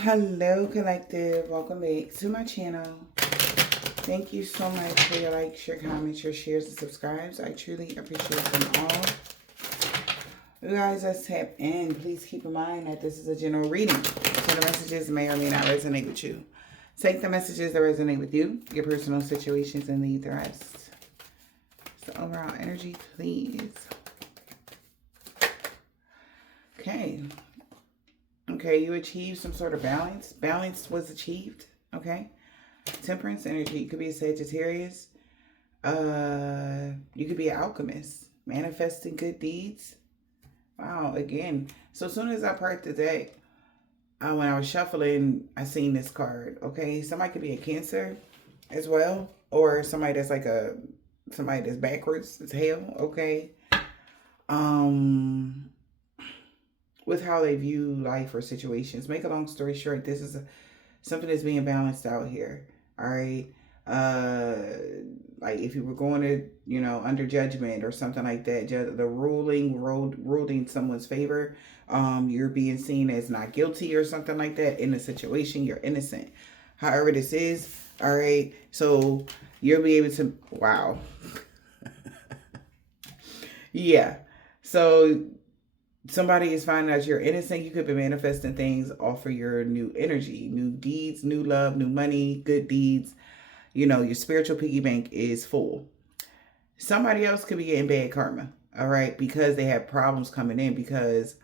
Hello, collective. Welcome back to my channel. Thank you so much for your likes, your comments, your shares, and subscribes. I truly appreciate them all. You guys, let's tap in. Please keep in mind that this is a general reading, so the messages may or may not resonate with you. Take the messages that resonate with you, your personal situations, and leave the rest. So overall energy, please. Okay. Okay, you achieved some sort of balance. Balance was achieved. Okay. Temperance energy. You could be a Sagittarius. You could be an alchemist. Manifesting good deeds. Wow, again. So as soon as I part the deck, when I was shuffling, I seen this card. Okay. Somebody could be a Cancer as well. Or somebody that's like somebody that's backwards as hell. Okay. With how they view life or situations. Make a long story short, this is something that's being balanced out here. All right. Like if you were going to, under judgment or something like that, the ruling ruled in someone's favor. You're being seen as not guilty or something like that in the situation. You're innocent. However this is, all right. So you'll be able to, wow. Yeah. So somebody is finding out you're innocent. You could be manifesting things off of your new energy, new deeds, new love, new money, good deeds. Your spiritual piggy bank is full. Somebody else could be getting bad karma, all right, because they have problems coming in because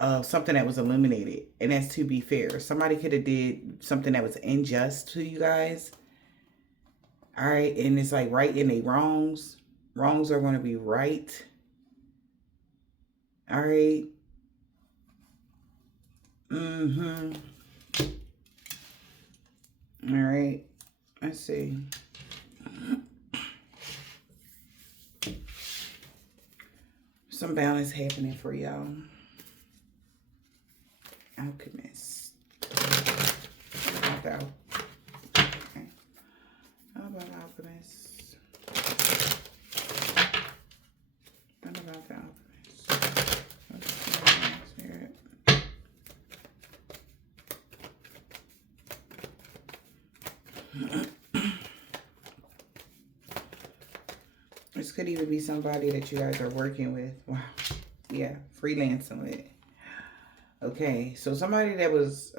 of something that was illuminated. And that's to be fair. Somebody could have did something that was unjust to you guys. All right. And it's like right in the wrongs. Wrongs are going to be right. All right. All right. Let's see. Some balance happening for y'all. Alchemist. Okay. How about alchemist? What about the alchemist? This could even be somebody that you guys are working with. Wow. Yeah, freelancing with. Okay, so somebody that was,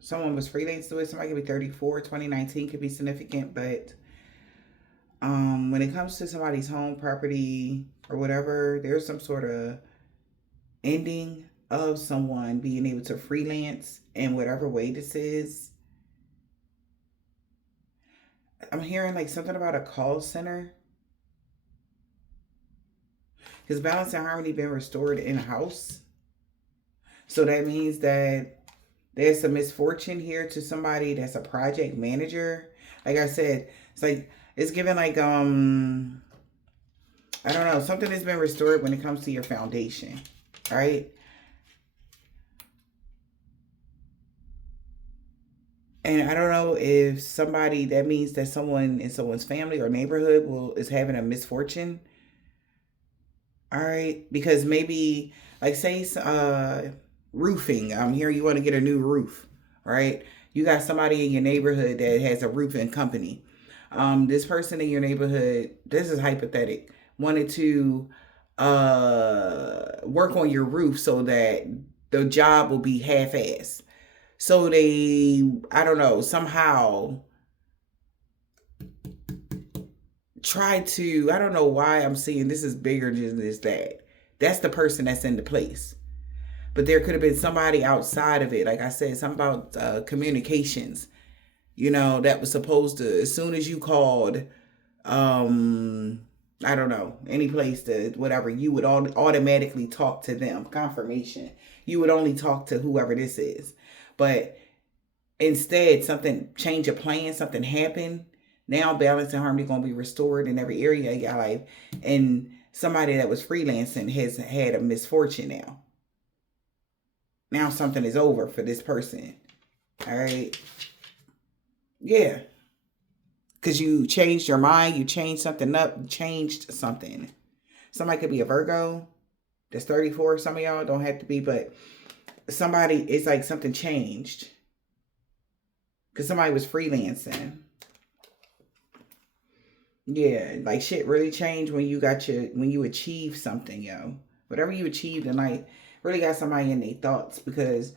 someone was freelancing with, somebody could be 34, 2019 could be significant, but when it comes to somebody's home, property, or whatever, there's some sort of ending of someone being able to freelance in whatever way this is. I'm hearing like something about a call center. Because balance and harmony been restored in a house. So that means that there's some misfortune here to somebody that's a project manager. Like I said, it's given like I don't know, something has been restored when it comes to your foundation. All right. And I don't know if somebody, that means that someone in someone's family or neighborhood is having a misfortune. All right. Because maybe, like, say, roofing. I'm here, you want to get a new roof, right? You got somebody in your neighborhood that has a roofing company. This person in your neighborhood, this is hypothetical, wanted to work on your roof so that the job will be half-assed. So they, I don't know, somehow try to, I don't know why I'm seeing this is bigger than this, that. That's the person that's in the place. But there could have been somebody outside of it. Like I said, something about communications, that was supposed to, as soon as you called, I don't know, any place to, whatever, you would automatically talk to them. Confirmation. You would only talk to whoever this is. But instead, something, change of plan, something happened. Now balance and harmony going to be restored in every area of your life. And somebody that was freelancing has had a misfortune now. Now something is over for this person. All right. Yeah. Because you changed your mind. You changed something up. You changed something. Somebody could be a Virgo. That's 34. Some of y'all don't have to be. But somebody, it's like something changed. Because somebody was freelancing. Yeah, like shit really changed when when you achieve something, yo. Whatever you achieved in life really got somebody in their thoughts, because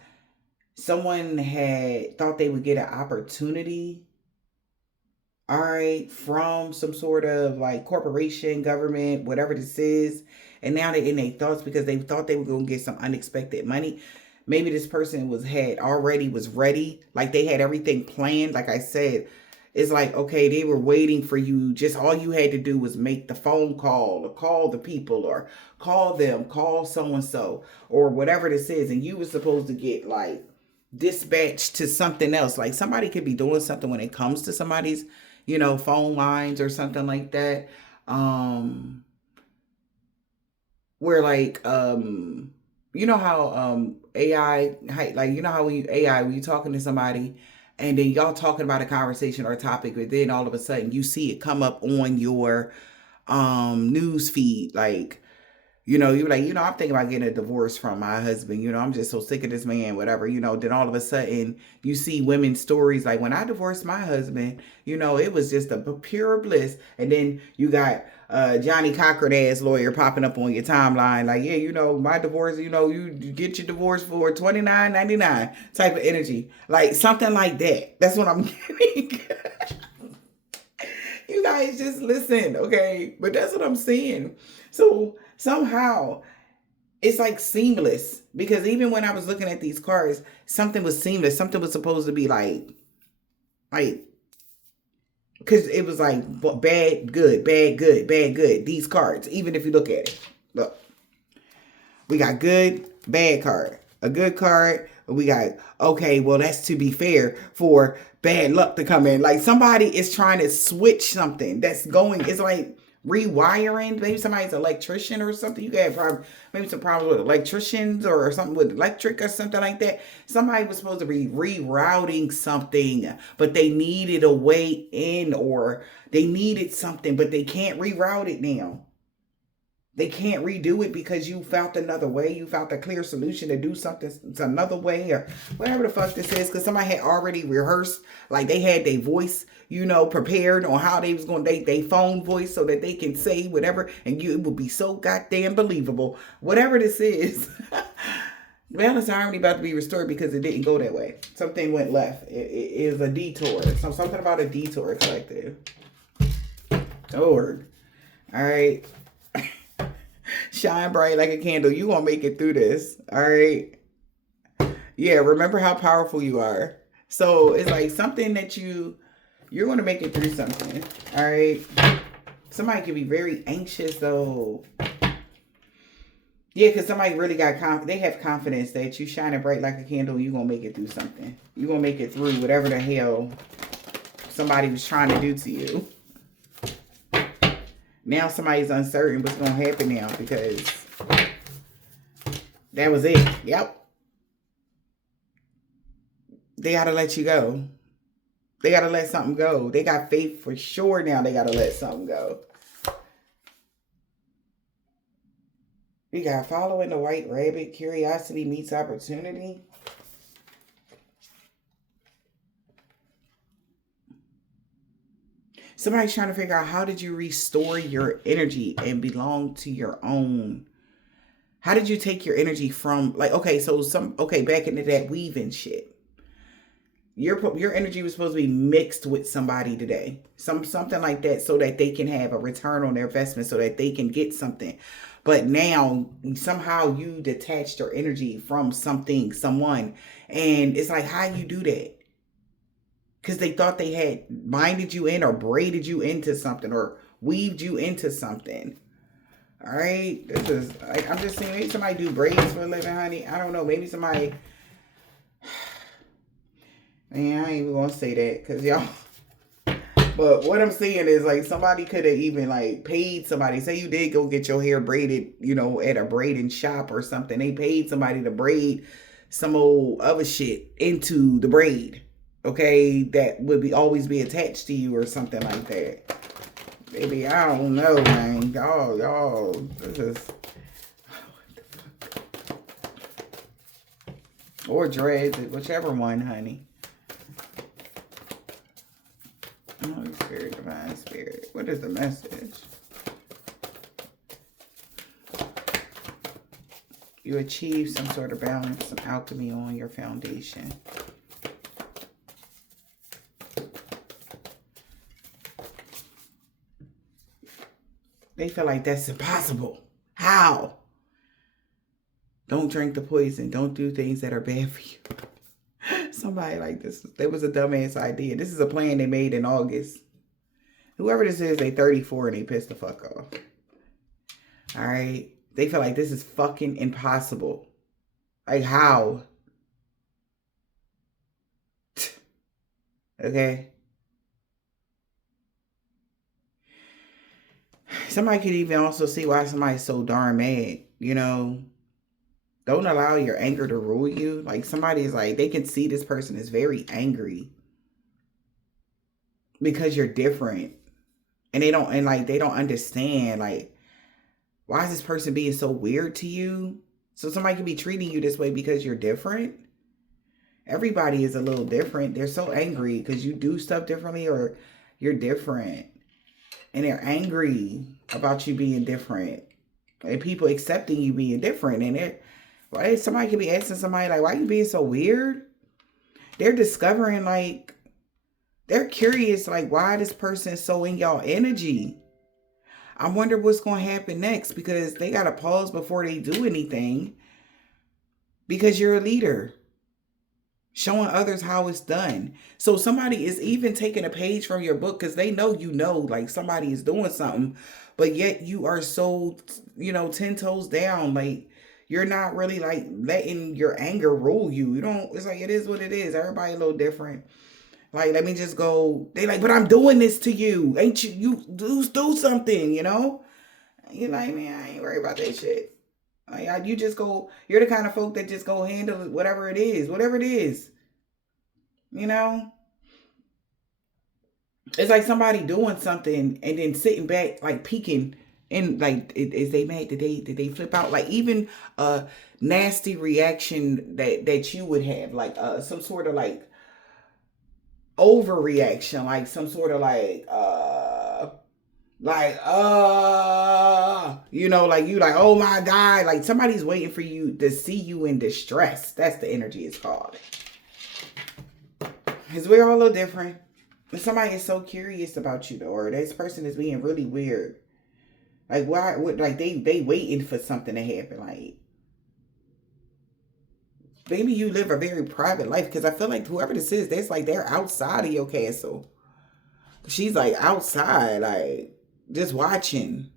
someone had thought they would get an opportunity, all right, from some sort of like corporation, government, whatever this is. And now they're in their thoughts because they thought they were going to get some unexpected money. Maybe this person was ready, like they had everything planned. Like I said, it's like, okay, they were waiting for you. Just all you had to do was make the phone call, or call the people, or call so and so, or whatever this is. And you were supposed to get like dispatched to something else. Like somebody could be doing something when it comes to somebody's, phone lines or something like that. Where like, you know how AI, like, you know how when when you talking to somebody and then y'all talking about a conversation or a topic, but then all of a sudden you see it come up on your news feed, like, you're like, I'm thinking about getting a divorce from my husband. I'm just so sick of this man, whatever. Then all of a sudden you see women's stories like, when I divorced my husband, it was just a pure bliss. And then you got Johnny Cochran ass lawyer popping up on your timeline like, yeah, my divorce, you get your divorce for $29.99 type of energy. Like something like that. That's what I'm getting. You guys just listen, okay? But that's what I'm saying. So somehow it's like seamless, because even when I was looking at these cards, something was seamless. Something was supposed to be like, because it was like bad, good, bad, good, bad, good. These cards, even if you look at it, look, we got good, bad card, a good card. We got, okay, well, that's to be fair for bad luck to come in. Like somebody is trying to switch something that's going, it's like rewiring. Maybe somebody's an electrician or something. You got maybe some problems with electricians or something with electric or something like that. Somebody was supposed to be rerouting something, but they needed a way in, or they needed something, but they can't reroute it now. They can't redo it because you found another way. You found a clear solution to do something another way, or whatever the fuck this is. Because somebody had already rehearsed, like they had their voice, prepared on how they was going to, they phone voice so that they can say whatever, and it will be so goddamn believable. Whatever this is, balance harmony about to be restored because it didn't go that way. Something went left. It is a detour. Something about a detour collective. Lord. All right. Shine bright like a candle. You gonna make it through this. All right. Yeah, remember how powerful you are. So it's like something that you're gonna make it through something. All right. Somebody can be very anxious though. Yeah, because somebody really got they have confidence that you shining bright like a candle. You're gonna make it through something. You're gonna make it through whatever the hell somebody was trying to do to you. Now somebody's uncertain what's going to happen now, because that was it. Yep. They got to let you go. They got to let something go. They got faith for sure now. They got to let something go. We got following the white rabbit. Curiosity meets opportunity. Somebody's trying to figure out, how did you restore your energy and belong to your own? How did you take your energy from, like, okay, so back into that weaving shit. Your energy was supposed to be mixed with somebody today. Something like that, so that they can have a return on their investment, so that they can get something. But now somehow you detached your energy from someone. And it's like, how you do that? Because they thought they had binded you in or braided you into something or weaved you into something. All right. This is, I'm just saying, maybe somebody do braids for a living, honey. I don't know. Maybe somebody. Man, I ain't even going to say that because y'all. But what I'm saying is, like, somebody could have even, like, paid somebody. Say you did go get your hair braided, at a braiding shop or something. They paid somebody to braid some old other shit into the braid. Okay, that would always be attached to you or something like that. Baby, I don't know, man. Y'all, this is... Or dreads, whichever one, honey. Holy Spirit, Divine Spirit. What is the message? You achieve some sort of balance, some alchemy on your foundation. They feel like that's impossible. How? Don't drink the poison. Don't do things that are bad for you. Somebody like this. That was a dumbass idea. This is a plan they made in August. Whoever this is, they 34 and they pissed the fuck off. All right. They feel like this is fucking impossible. Like how? Okay. Somebody could even also see why somebody's so darn mad. You know, don't allow your anger to rule you. Like somebody is like, they can see this person is very angry because you're different. And they don't understand, like, why is this person being so weird to you? So somebody can be treating you this way because you're different. Everybody is a little different. They're so angry because you do stuff differently or you're different. And they're angry about you being different. And people accepting you being different. And somebody can be asking somebody, like, why are you being so weird? They're discovering, like, they're curious, like, why this person is so in y'all energy. I wonder what's going to happen next because they got to pause before they do anything because you're a leader. Showing others how it's done. So somebody is even taking a page from your book because they know, like somebody is doing something, but yet you are so, 10 toes down. Like you're not really like letting your anger rule you. It's like, it is what it is. Everybody a little different. Like, let me just go. They like, but I'm doing this to you. Ain't you do something, You're like, man, I ain't worried about that shit. Like, you just go, you're the kind of folk that just go handle it, whatever it is. It's like somebody doing something and then sitting back, like peeking and like, is they mad? Did they flip out? Like even a nasty reaction that you would have, like some sort of like overreaction, like some sort of like like you like, oh my God, like somebody's waiting for you to see you in distress. That's the energy it's called. Because we're all a little different. And somebody is so curious about you though, or this person is being really weird. Like why would like they waiting for something to happen. Like maybe you live a very private life, because I feel like whoever this is, that's like they're outside of your castle. She's like outside, like just watching,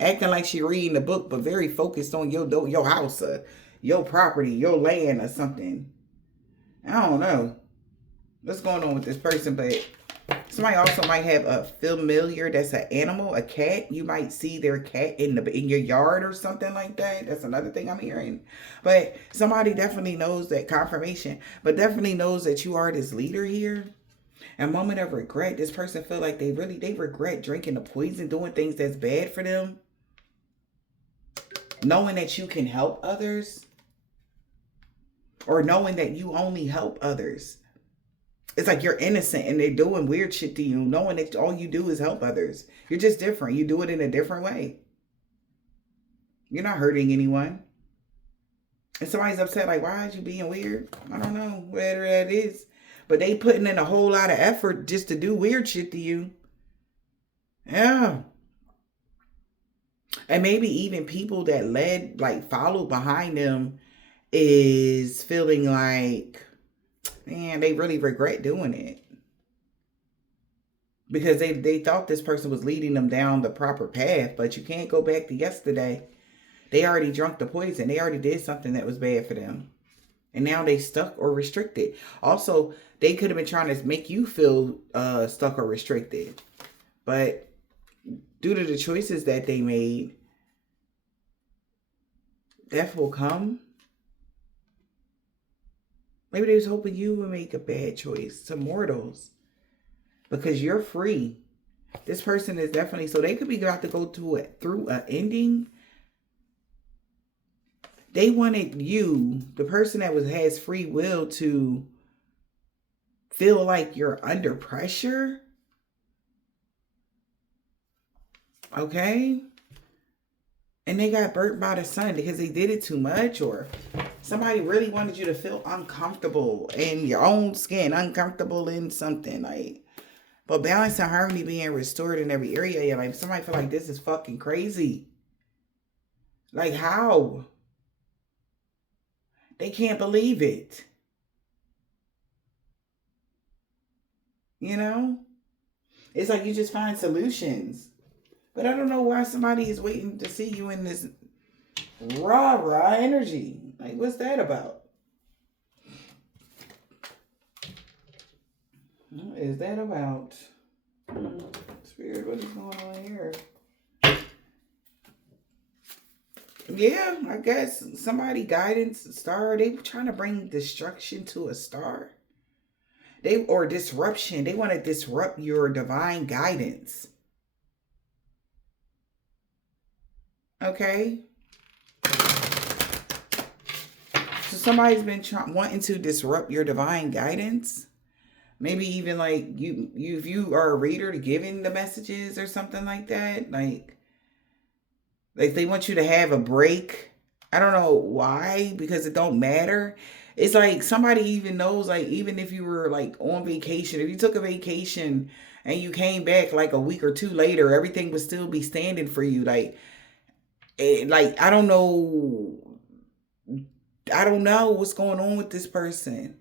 acting like she reading the book, but very focused on your house, or your property, your land, or something. I don't know what's going on with this person, but somebody also might have a familiar that's an animal, a cat. You might see their cat in your yard or something like that. That's another thing I'm hearing. But somebody definitely knows that confirmation, but definitely knows that you are this leader here. A moment of regret. This person feel like they regret drinking the poison, doing things that's bad for them. Knowing that you can help others, or knowing that you only help others. It's like you're innocent and they're doing weird shit to you, knowing that all you do is help others. You're just different. You do it in a different way. You're not hurting anyone. And somebody's upset, like, why is you being weird? I don't know, whatever that is. But they putting in a whole lot of effort just to do weird shit to you. Yeah. And maybe even people that followed behind them is feeling like, man, they really regret doing it. Because they thought this person was leading them down the proper path, but you can't go back to yesterday. They already drunk the poison. They already did something that was bad for them. And now they stuck or restricted. Also, they could have been trying to make you feel stuck or restricted. But due to the choices that they made, death will come. Maybe they was hoping you would make a bad choice. To mortals. Because you're free. This person is definitely, so they could be about to go through an ending. They wanted you, the person that has free will, to feel like you're under pressure. Okay? And they got burnt by the sun because they did it too much, or somebody really wanted you to feel uncomfortable in your own skin, uncomfortable in something like. But balance and harmony being restored in every area of your life. Somebody feel like this is fucking crazy. Like how? They can't believe it. You know? It's like you just find solutions. But I don't know why somebody is waiting to see you in this raw energy. Like, what's that about? What is that about? Spirit, what is going on here? Yeah, I guess somebody guidance star. They trying to bring destruction to a star. Or disruption. They want to disrupt your divine guidance. Okay. So somebody's been wanting to disrupt your divine guidance. Maybe even like you if you are a reader to giving the messages or something like that. Like they want you to have a break. I don't know why, because it don't matter. It's like somebody even knows, like, even if you were like on vacation, if you took a vacation and you came back like a week or two later, everything would still be standing for you. Like I don't know. I don't know what's going on with this person.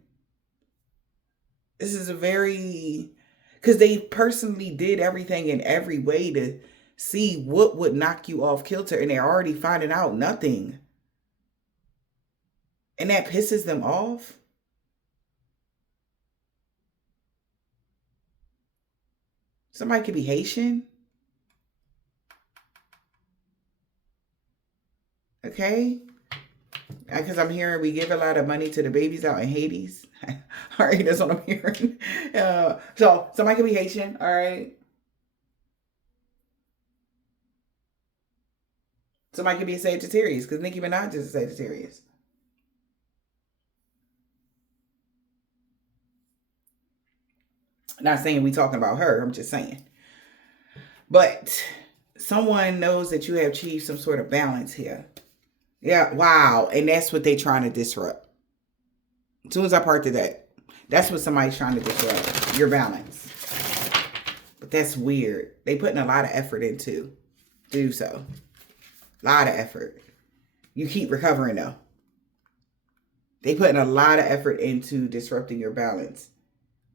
This is a very, because they personally did everything in every way to see what would knock you off kilter, and they're already finding out nothing. And that pisses them off. Somebody could be Haitian. Okay. Because I'm hearing we give a lot of money to the babies out in Hades. All right, that's what I'm hearing. So somebody could be Haitian. All right. Somebody could be a Sagittarius, because Nicki Minaj is a Sagittarius. Not saying we talking about her. I'm just saying. But someone knows that you have achieved some sort of balance here. Yeah, wow. And that's what they trying to disrupt. As soon as I part to that, that's what somebody's trying to disrupt, your balance. But that's weird. They putting a lot of effort into do so. A lot of effort. You keep recovering though. They putting a lot of effort into disrupting your balance.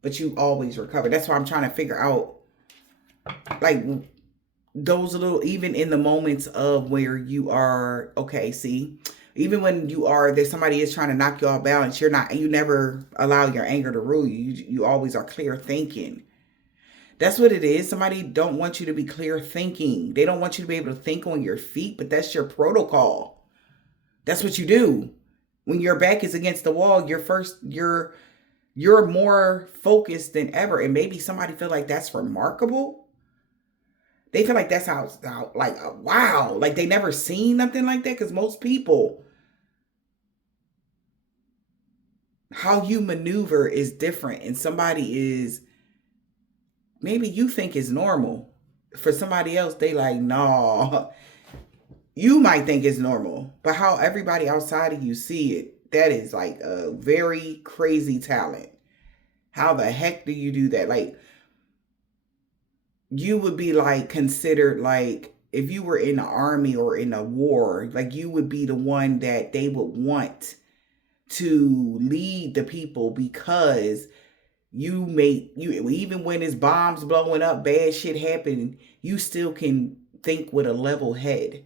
But you always recover. That's why I'm trying to figure out, like, those little, even in the moments of where you are, okay, see, even when you are, there's somebody is trying to knock you off balance, you never allow your anger to rule you. You always are clear thinking. That's what it is. Somebody don't want you to be clear thinking. They don't want you to be able to think on your feet, but that's your protocol. That's what you do. When your back is against the wall, you're more focused than ever. And maybe somebody feel like that's remarkable. They feel like that's how like, wow, like they never seen nothing like that. Because most people, how you maneuver is different. And somebody is, maybe you think is normal. For somebody else, they like, nah. You might think it's normal. But how everybody outside of you see it, that is like a very crazy talent. How the heck do you do that? Like, you would be like considered, like, if you were in the army or in a war, like you would be the one that they would want to lead the people, because you even when it's bombs blowing up, bad shit happening, you still can think with a level head.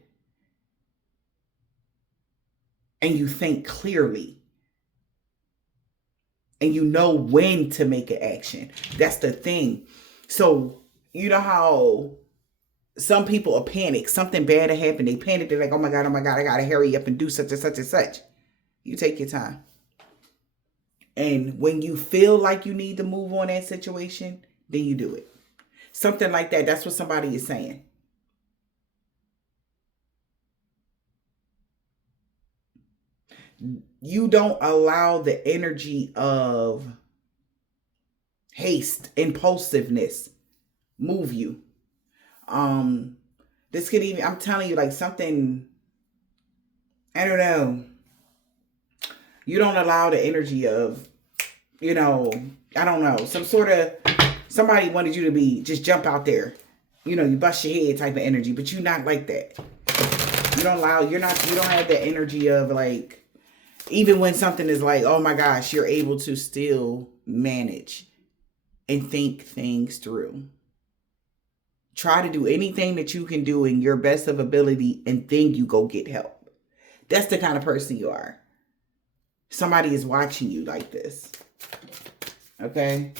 And you think clearly. And you know when to make an action. That's the thing. So, you know how some people are panic. Something bad happened. They panic. They're like, oh my God, I gotta hurry up and do such and such and such. You take your time. And when you feel like you need to move on that situation, then you do it. Something like that. That's what somebody is saying. You don't allow the energy of haste, impulsiveness move you. This could even, I'm telling you, like something, I don't know. You don't allow the energy of, I don't know, some sort of, somebody wanted you to be, just jump out there. You bust your head type of energy, but you're not like that. You don't have the energy of like, even when something is like, oh my gosh, you're able to still manage and think things through. Try to do anything that you can do in your best of ability, and then you go get help. That's the kind of person you are. Somebody is watching you like this. Okay?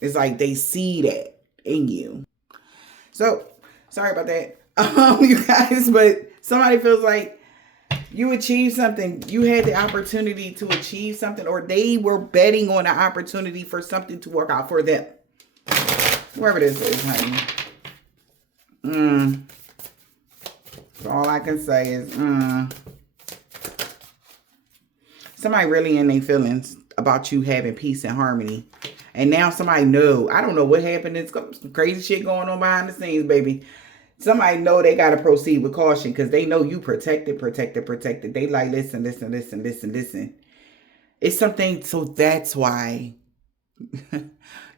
It's like they see that in you. So, sorry about that. You guys, but somebody feels like you achieved something. You had the opportunity to achieve something, or they were betting on an opportunity for something to work out for them. Wherever this is, honey. All I can say is, somebody really in their feelings about you having peace and harmony. And now somebody know, I don't know what happened. It's some crazy shit going on behind the scenes, baby. Somebody know they got to proceed with caution because they know you protected. They like, listen. It's something, so that's why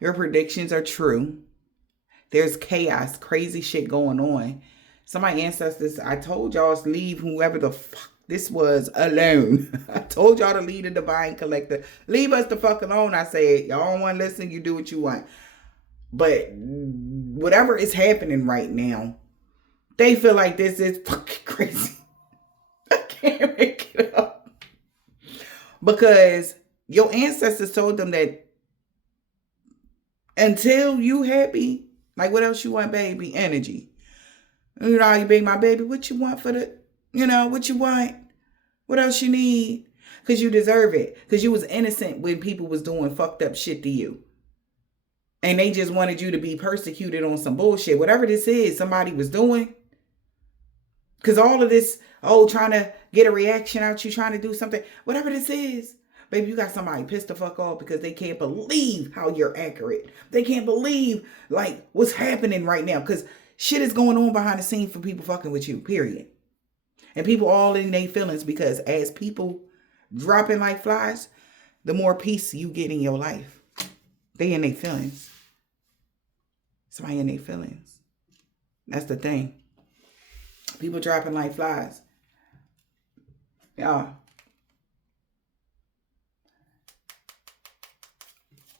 your predictions are true. There's chaos, crazy shit going on. Somebody ancestors, I told y'all to leave whoever the fuck this was alone. I told y'all to leave the divine collector. Leave us the fuck alone. I said, y'all don't want to listen, you do what you want. But whatever is happening right now, they feel like this is fucking crazy. I can't make it up. Because your ancestors told them that until you happy, like what else you want, baby? Energy. You be my baby. What you want for the, what you want? What else you need? Because you deserve it. Because you was innocent when people was doing fucked up shit to you. And they just wanted you to be persecuted on some bullshit. Whatever this is, somebody was doing. Because all of this, trying to get a reaction out you, trying to do something. Whatever this is. Baby, you got somebody pissed the fuck off because they can't believe how you're accurate. They can't believe, like, what's happening right now. Because shit is going on behind the scenes for people fucking with you, period. And people all in their feelings because as people dropping like flies, the more peace you get in your life. They in their feelings. Somebody in their feelings. That's the thing. People dropping like flies. Y'all.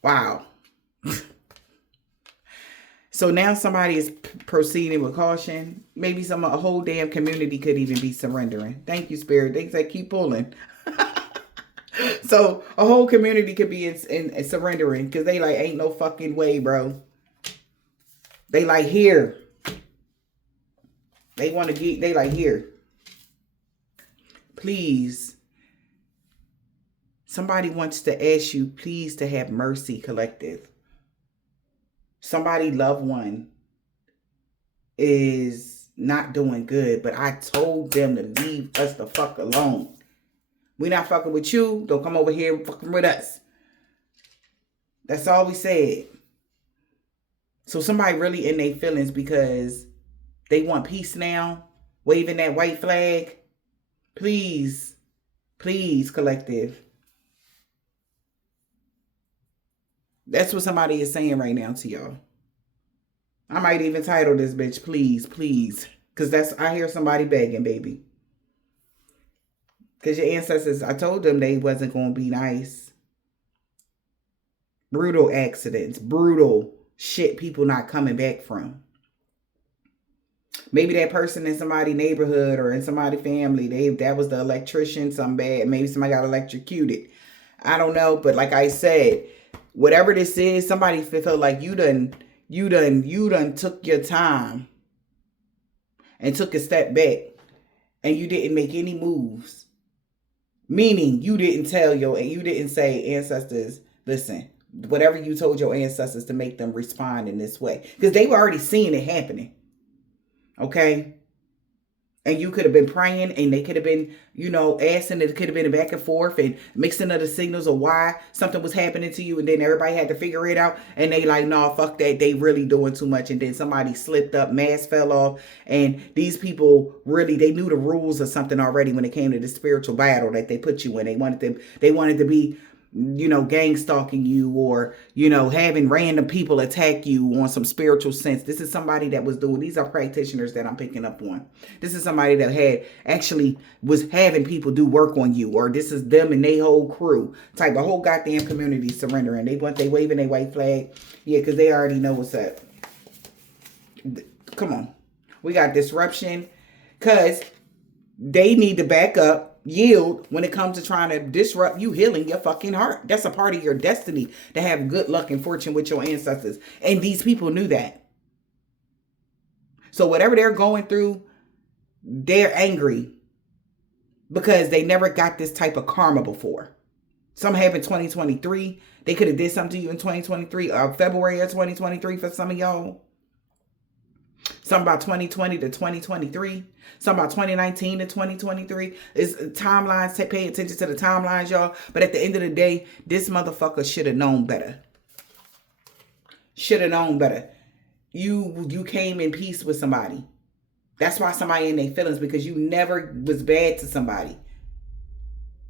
Wow. So now somebody is proceeding with caution. Maybe a whole damn community could even be surrendering. Thank you, Spirit. They say keep pulling. So a whole community could be in surrendering because they like, ain't no fucking way, bro. They like, here. They want to get, they like, here. Please. Somebody wants to ask you, please, to have mercy, collective. Somebody loved one is not doing good, but I told them to leave us the fuck alone. We not fucking with you. Don't come over here fucking with us. That's all we said. So somebody really in their feelings because they want peace now, waving that white flag. Please, please, collective. That's what somebody is saying right now to y'all. I might even title this bitch, please, please. Because I hear somebody begging, baby. Because your ancestors, I told them they wasn't going to be nice. Brutal accidents, brutal shit people not coming back from. Maybe that person in somebody's neighborhood or in somebody's family, that was the electrician, something bad. Maybe somebody got electrocuted. I don't know, but like I said, whatever this is, somebody felt like you done took your time and took a step back and you didn't make any moves. Meaning you didn't you didn't say, ancestors, listen, whatever you told your ancestors to make them respond in this way. Because they were already seeing it happening. Okay? And you could have been praying, and they could have been, asking, it could have been a back and forth and mixing of the signals of why something was happening to you. And then everybody had to figure it out. And they like, no, fuck that. They really doing too much. And then somebody slipped up, mask fell off. And these people really, they knew the rules of something already when it came to the spiritual battle that they put you in. They wanted to be, gang stalking you, or, having random people attack you on some spiritual sense. This is somebody that was doing, these are practitioners that I'm picking up on. This is somebody that was having people do work on you, or this is them and they whole crew, type of whole goddamn community surrendering. They waving their white flag. Yeah, because they already know what's up. Come on. We got disruption because they need to back up, yield when it comes to trying to disrupt you healing your fucking heart. That's a part of your destiny, to have good luck and fortune with your ancestors. And these people knew that. So whatever they're going through, they're angry because they never got this type of karma before. Some happened 2023. They could have did something to you in 2023, February of 2023 for some of y'all. Something about 2020 to 2023. Something about 2019 to 2023. It's timelines. Pay attention to the timelines, y'all. But at the end of the day, this motherfucker should have known better. Should have known better. You came in peace with somebody. That's why somebody in their feelings, because you never was bad to somebody.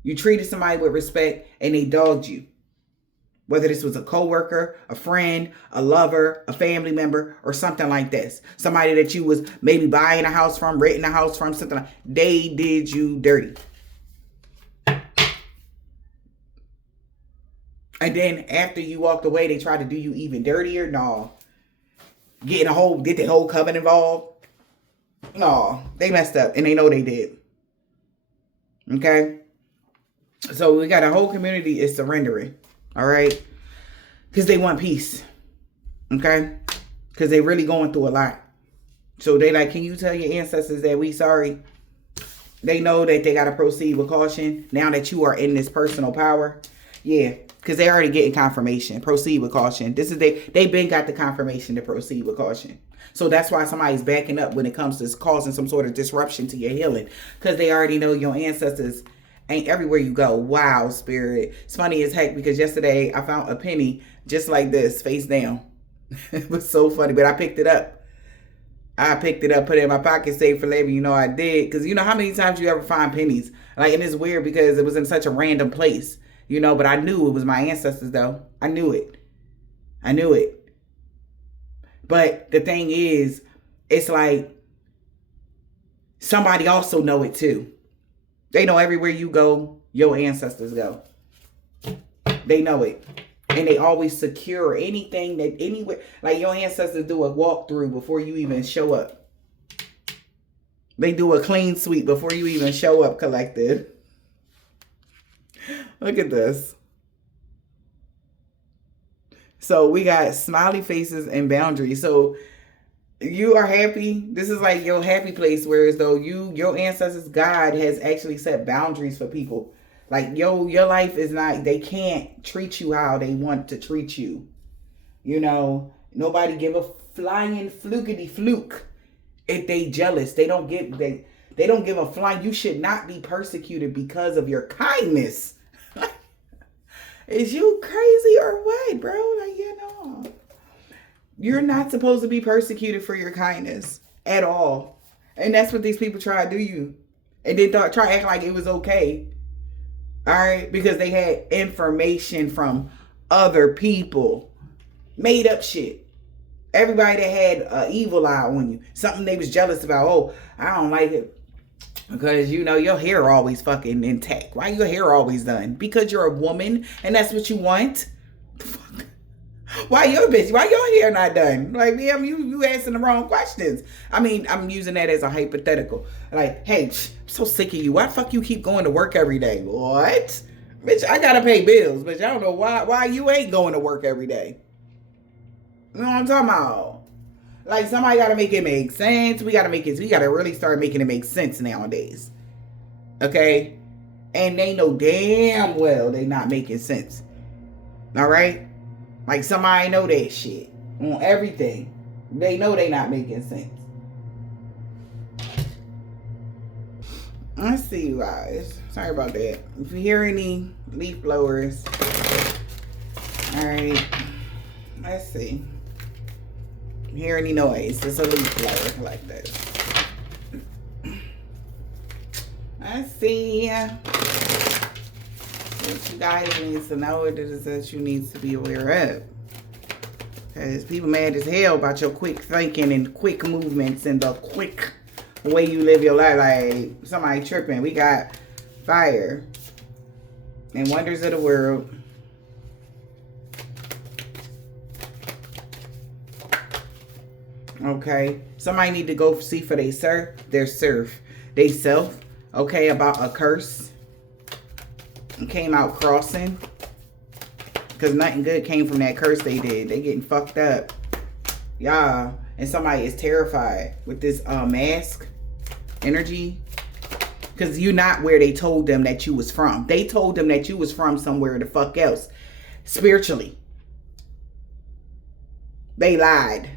You treated somebody with respect and they dogged you. Whether this was a coworker, a friend, a lover, a family member, or something like this. Somebody that you was maybe buying a house from, renting a house from, something like that. They did you dirty. And then after you walked away, they tried to do you even dirtier? No. Get the whole coven involved? No. They messed up and they know they did. Okay? So we got a whole community is surrendering. All right. Because they want peace. Okay. Because they really going through a lot. So they like, can you tell your ancestors that we sorry? They know that they got to proceed with caution now that you are in this personal power. Yeah. Because they already getting confirmation. Proceed with caution. They been got the confirmation to proceed with caution. So that's why somebody's backing up when it comes to causing some sort of disruption to your healing. Because they already know your ancestors ain't everywhere you go. Wow, spirit. It's funny as heck because yesterday I found a penny just like this, face down. It was so funny, but I picked it up. Put it in my pocket, saved for later. I did. Because how many times you ever find pennies? Like, and it's weird because it was in such a random place, but I knew it was my ancestors though. I knew it. But the thing is, it's like somebody also know it too. They know everywhere you go, your ancestors go. They know it. And they always secure anything that anywhere. Like your ancestors do a walkthrough before you even show up. They do a clean sweep before you even show up, collective. Look at this. So we got smiley faces and boundaries. So you are happy. This is like your happy place, whereas though your ancestors, God has actually set boundaries for people. Like your life is not, they can't treat you how they want to treat you. Nobody give a flying flukety fluke if they jealous. They don't give a flying. You should not be persecuted because of your kindness. Is you crazy or what, bro? Like, you're not supposed to be persecuted for your kindness at all. And that's what these people try to do you. And then try to act like it was okay. All right? Because they had information from other people. Made up shit. Everybody that had an evil eye on you. Something they was jealous about. Oh, I don't like it. Because, your hair always fucking intact. Why your hair always done? Because you're a woman and that's what you want? Why your hair not done? Like, damn, you asking the wrong questions. I mean, I'm using that as a hypothetical. Like, hey, I'm so sick of you. Why the fuck you keep going to work every day? What? Bitch, I gotta pay bills. Bitch, I don't know why you ain't going to work every day. You know what I'm talking about? Like, somebody got to make it make sense. We got to really start making it make sense nowadays. Okay? And they know damn well they not making sense. All right? Like, somebody know that shit on everything. They know they not making sense. Let's see, you guys. Sorry about that. If you hear any leaf blowers, all right. Let's see. Hear any noise? It's a leaf blower like this. Let's see. What you guys need to know is that you need to be aware of. Because people mad as hell about your quick thinking and quick movements and the quick way you live your life. Like, somebody tripping. We got fire and wonders of the world. Okay. Somebody need to go see for their self, okay, about a curse. Came out crossing. Because nothing good came from that curse they did. They getting fucked up. Yeah. And somebody is terrified with this mask energy. Because you're not where they told them that you was from. They told them that you was from somewhere the fuck else. Spiritually. They lied.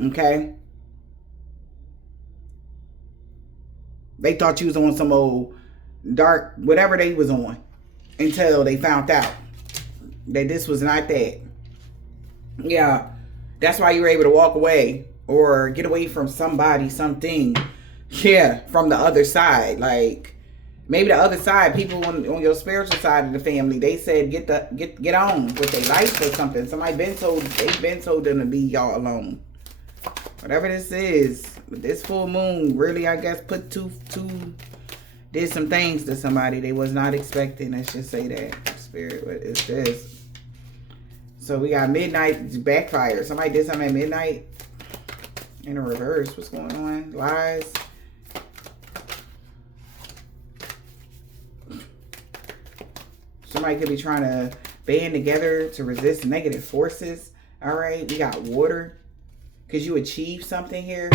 Okay? They thought you was on some old dark, whatever they was on. Until they found out that this was not that. Yeah. That's why you were able to walk away. Or get away from somebody, something. Yeah. From the other side. Like, maybe the other side, people on your spiritual side of the family, they said get on with their life or something. Somebody they've been told them to be y'all alone. Whatever this is, this full moon really, I guess, did some things to somebody they was not expecting. Let's just say that. Spirit, what is this? So we got midnight backfired. Somebody did something at midnight. In a reverse. What's going on? Lies. Somebody could be trying to band together to resist negative forces. All right. We got water. Because you achieved something here.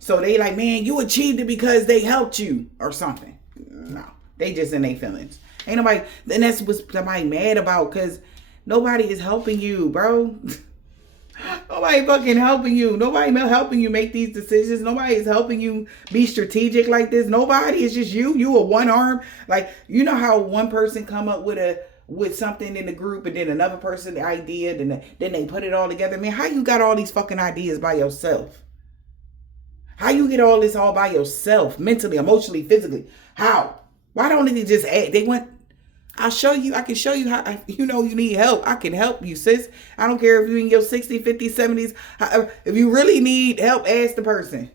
So they like, man, you achieved it because they helped you or something. No, they just in their feelings. Ain't nobody, then that's what somebody mad about, because nobody is helping you, bro. Nobody fucking helping you. Nobody helping you make these decisions. Nobody is helping you be strategic like this. Nobody. It's just you. You a one arm. Like, you know how one person come up with something in the group and then another person the idea, then they put it all together. Man, how you got all these fucking ideas by yourself? How you get all this all by yourself? Mentally, emotionally, physically. How? Why don't they just add? They went, I'll show you. I can show you how, you need help. I can help you, sis. I don't care if you're in your 60s, 50s, 70s. If you really need help, ask the person.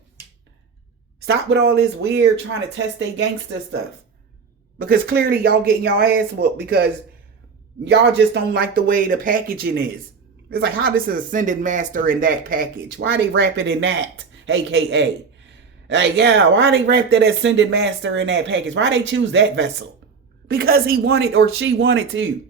Stop with all this weird trying to test their gangster stuff. Because clearly y'all getting y'all ass whooped because y'all just don't like the way the packaging is. It's like, how this is Ascended Master in that package? Why they wrap it in that? AKA. Like, yeah, why they wrap that Ascended Master in that package? Why they choose that vessel? Because he wanted or she wanted to.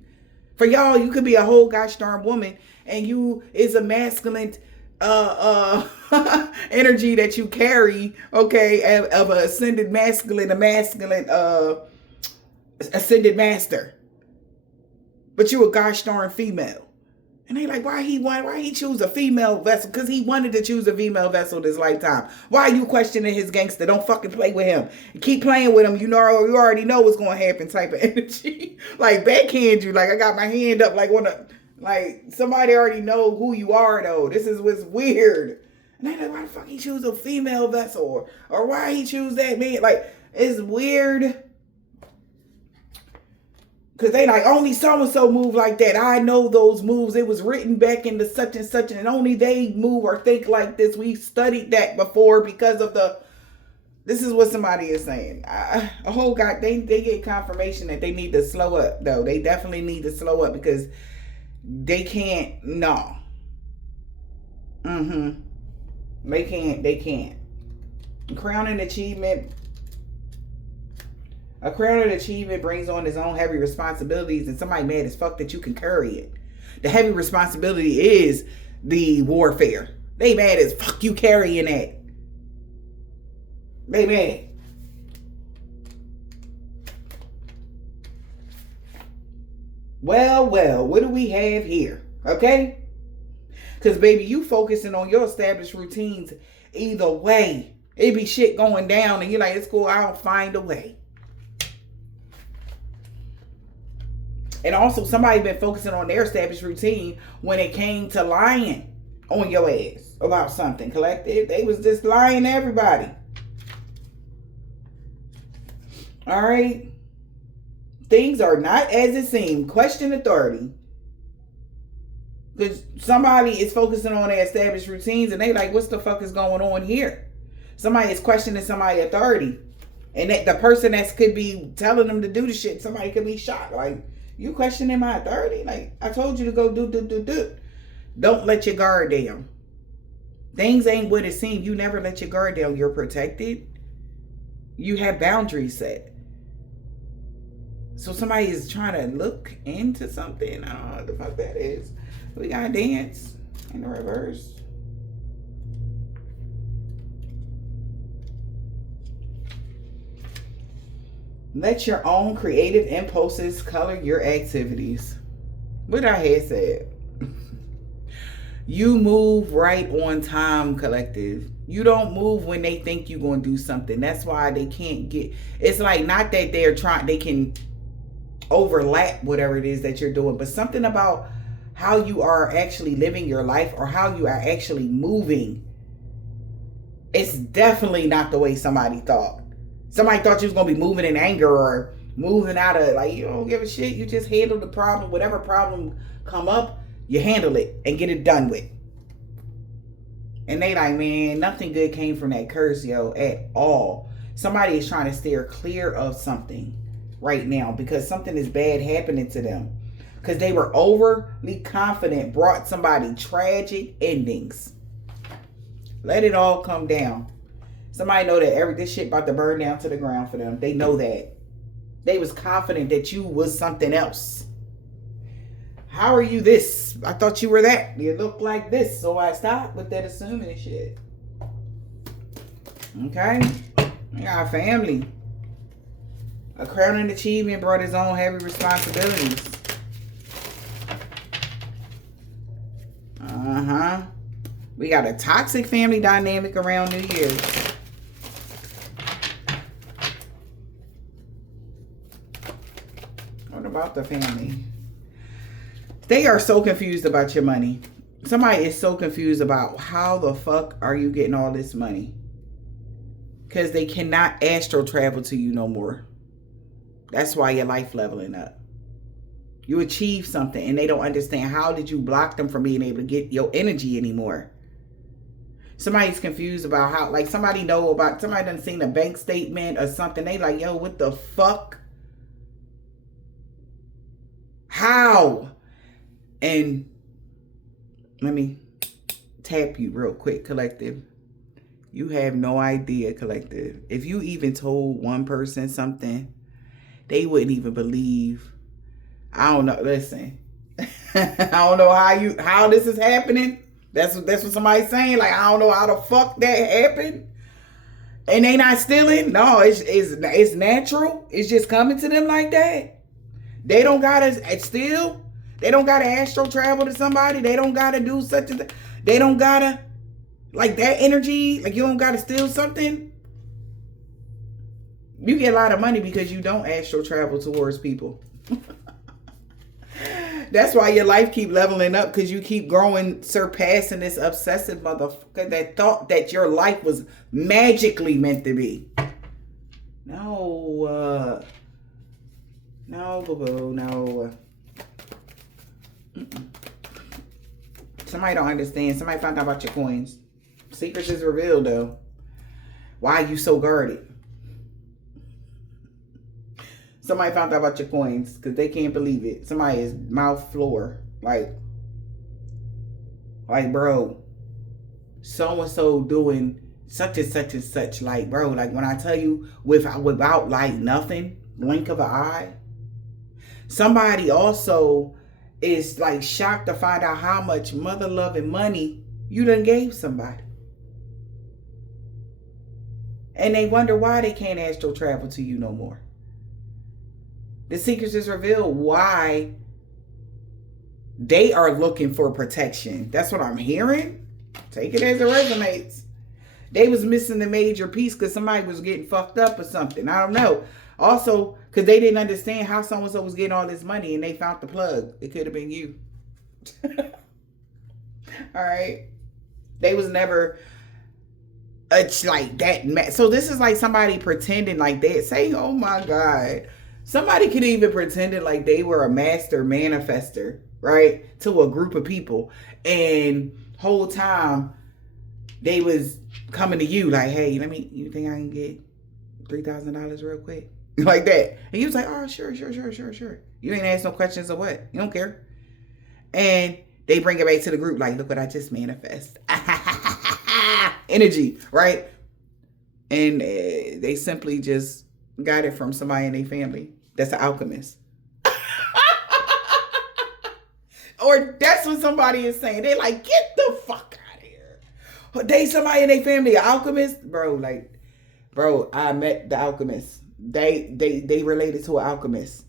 For y'all, you could be a whole gosh darn woman and you is a masculine energy that you carry, okay, of a ascended masculine, ascended master. But you a gosh darn female. And they like, why he choose a female vessel? Because he wanted to choose a female vessel this lifetime. Why are you questioning his gangster? Don't fucking play with him. Keep playing with him. You already know what's going to happen type of energy. Like, backhand you. Like, I got my hand up like somebody already know who you are, though. This is what's weird. And they like, why the fuck he choose a female vessel? Or why he choose that man? Like, it's weird. Because they like, only so-and-so move like that. I know those moves. It was written back into such and such. And only they move or think like this. We studied that before because of this is what somebody is saying. They get confirmation that they need to slow up, though. They definitely need to slow up because they can't, no. They can't. Crowning achievement. A crowning achievement brings on its own heavy responsibilities, and somebody mad as fuck that you can carry it. The heavy responsibility is the warfare. They mad as fuck you carrying that. They mad. Well, what do we have here? Okay? Because, baby, you focusing on your established routines either way. It be shit going down and you're like, it's cool, I'll find a way. And also, somebody been focusing on their established routine when it came to lying on your ass about something. Collective, they was just lying to everybody. All right? Things are not as it seems. Question authority. Because somebody is focusing on their established routines and they like, what's the fuck is going on here? Somebody is questioning somebody's authority. And that the person that could be telling them to do the shit, somebody could be shocked. Like, you questioning my authority? Like, I told you to go do. Don't let your guard down. Things ain't what it seems. You never let your guard down. You're protected. You have boundaries set. So somebody is trying to look into something. I don't know what the fuck that is. We got to dance in the reverse. Let your own creative impulses color your activities. What I had said. You move right on time, collective. You don't move when they think you're going to do something. That's why they can't get... It's like, not that they're trying... They can overlap whatever it is that you're doing. But something about how you are actually living your life or how you are actually moving. It's definitely not the way somebody thought. Somebody thought you was going to be moving in anger or moving out of, like, you don't give a shit. You just handle the problem. Whatever problem come up, you handle it and get it done with. And they like, man, nothing good came from that curse, yo, at all. Somebody is trying to steer clear of something right now because something is bad happening to them. Because they were overly confident, brought somebody tragic endings. Let it all come down. Somebody know that this shit about to burn down to the ground for them. They know that. They was confident that you was something else. How are you this? I thought you were that. You look like this. So I stopped with that assuming and shit. Okay? We got a family. A crowning achievement brought his own heavy responsibilities. We got a toxic family dynamic around New Year's. What about the family? They are so confused about your money. Somebody is so confused about how the fuck are you getting all this money? Because they cannot astral travel to you no more. That's why your life leveling up. You achieve something and they don't understand. How did you block them from being able to get your energy anymore? Somebody's confused about how, like, somebody done seen a bank statement or something. They like, yo, what the fuck? How? And let me tap you real quick, collective. You have no idea, collective. If you even told one person something, they wouldn't even believe. I don't know. Listen, I don't know how this is happening. That's what somebody's saying. Like, I don't know how the fuck that happened. And they not stealing. No, it's natural. It's just coming to them like that. They don't gotta steal. They don't gotta astral travel to somebody. They don't gotta do such a thing. They don't gotta, like, that energy. Like, you don't gotta steal something. You get a lot of money because you don't astral travel towards people. That's why your life keep leveling up, because you keep growing, surpassing this obsessive motherfucker that thought that your life was magically meant to be. No, boo-boo, no. Somebody don't understand. Somebody found out about your coins. Secrets is revealed, though. Why are you so guarded? Somebody found out about your coins because they can't believe it. Somebody is mouth floor. Like, bro, so-and-so doing such and such and such. Like, bro, like, when I tell you without like nothing, blink of an eye. Somebody also is like shocked to find out how much mother loving money you done gave somebody. And they wonder why they can't astral travel to you no more. The secrets is revealed why they are looking for protection. That's what I'm hearing. Take it as it resonates. They was missing the major piece because somebody was getting fucked up or something. I don't know. Also, because they didn't understand how so-and-so was getting all this money and they found the plug. It could have been you. All right. They was never like that. So this is like somebody pretending like they say, oh my God. Somebody could even pretended like they were a master manifester, right? To a group of people. And whole time they was coming to you like, hey, you think I can get $3,000 real quick? Like that. And you was like, oh, sure. You ain't ask no questions or what? You don't care. And they bring it back to the group like, look what I just manifest. Energy, right? And they simply just got it from somebody in their family. That's an alchemist. Or that's what somebody is saying. They like, get the fuck out of here. They somebody in their family, an alchemist? Bro, I met the alchemist. They related to an alchemist.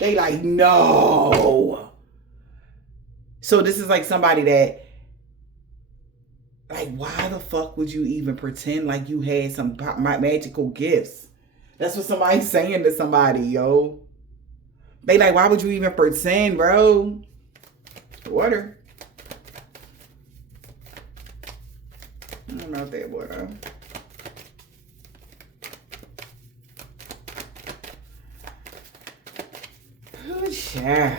They like, no. So this is like somebody that, like, why the fuck would you even pretend like you had some magical gifts? That's what somebody's saying to somebody, yo. They like, why would you even pretend, bro? Water. I'm not that water. Good job.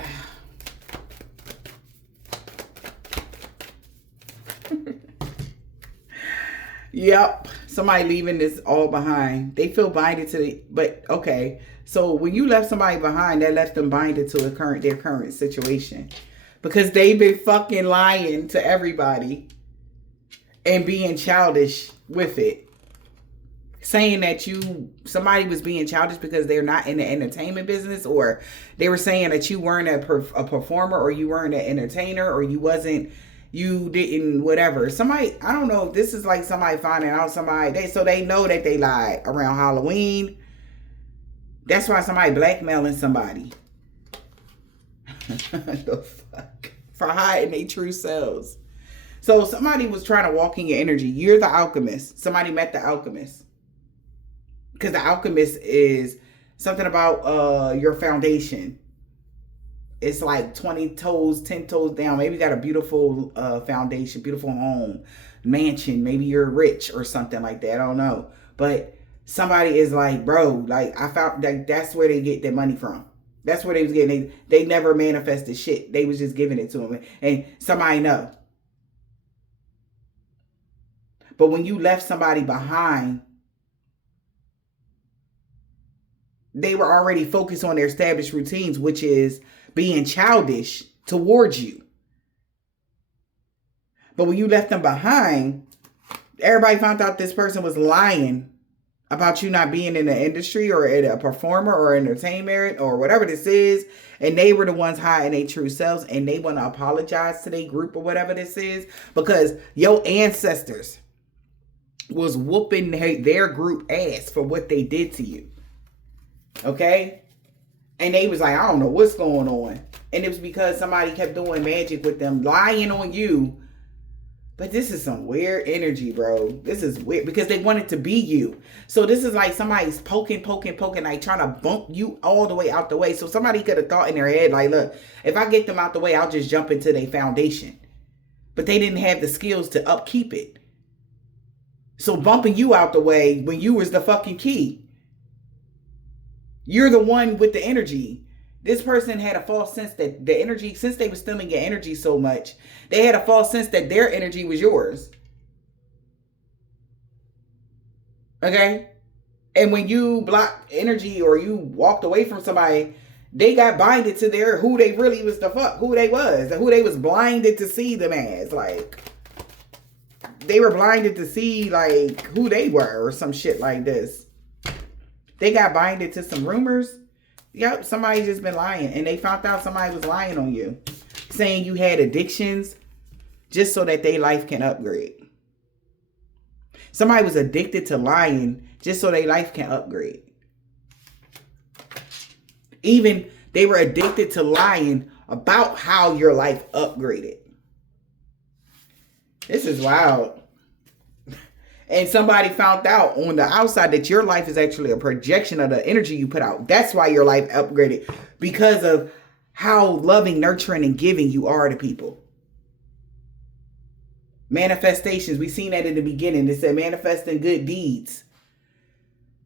Yep. Somebody leaving this all behind. They feel binded to the, but okay. So when you left somebody behind, that left them binded to their current situation. Because they've been fucking lying to everybody and being childish with it. Saying that somebody was being childish because they're not in the entertainment business, or they were saying that you weren't a performer, or you weren't an entertainer, or you didn't whatever. Somebody, I don't know if this is like somebody finding out so they know that they lied around Halloween. That's why somebody blackmailing somebody. The fuck? For hiding their true selves. So somebody was trying to walk in your energy. You're the alchemist. Somebody met the alchemist. Because the alchemist is something about your foundation. It's like 20 toes, 10 toes down. Maybe you got a beautiful foundation, beautiful home, mansion. Maybe you're rich or something like that. I don't know. But somebody is like, bro, like I found that that's where they get their money from. That's where they was getting. They never manifested shit. They was just giving it to them. And somebody know. But when you left somebody behind, they were already focused on their established routines, which is being childish towards you. But when you left them behind, everybody found out this person was lying about you not being in the industry or a performer or entertainment or whatever this is. And they were the ones hiding their true selves, and they want to apologize to their group or whatever this is because your ancestors was whooping their group ass for what they did to you. Okay? And they was like, I don't know what's going on. And it was because somebody kept doing magic with them, lying on you. But this is some weird energy, bro. This is weird because they wanted to be you. So this is like somebody's poking, like trying to bump you all the way out the way. So somebody could have thought in their head, like, look, if I get them out the way, I'll just jump into their foundation. But they didn't have the skills to upkeep it. So bumping you out the way when you was the fucking key. You're the one with the energy. This person had a false sense that the energy, since they were stealing your energy so much, they had a false sense that their energy was yours. Okay? And when you blocked energy or you walked away from somebody, they got binded to who they really was who they was, and who they was blinded to see them as. Like, they were blinded to see, like, who they were or some shit like this. They got binded to some rumors. Yep, somebody just been lying. And they found out somebody was lying on you. Saying you had addictions just so that their life can upgrade. Somebody was addicted to lying just so their life can upgrade. Even they were addicted to lying about how your life upgraded. This is wild. And somebody found out on the outside that your life is actually a projection of the energy you put out. That's why your life upgraded, because of how loving, nurturing, and giving you are to people. Manifestations, we seen that in the beginning. It said manifesting good deeds.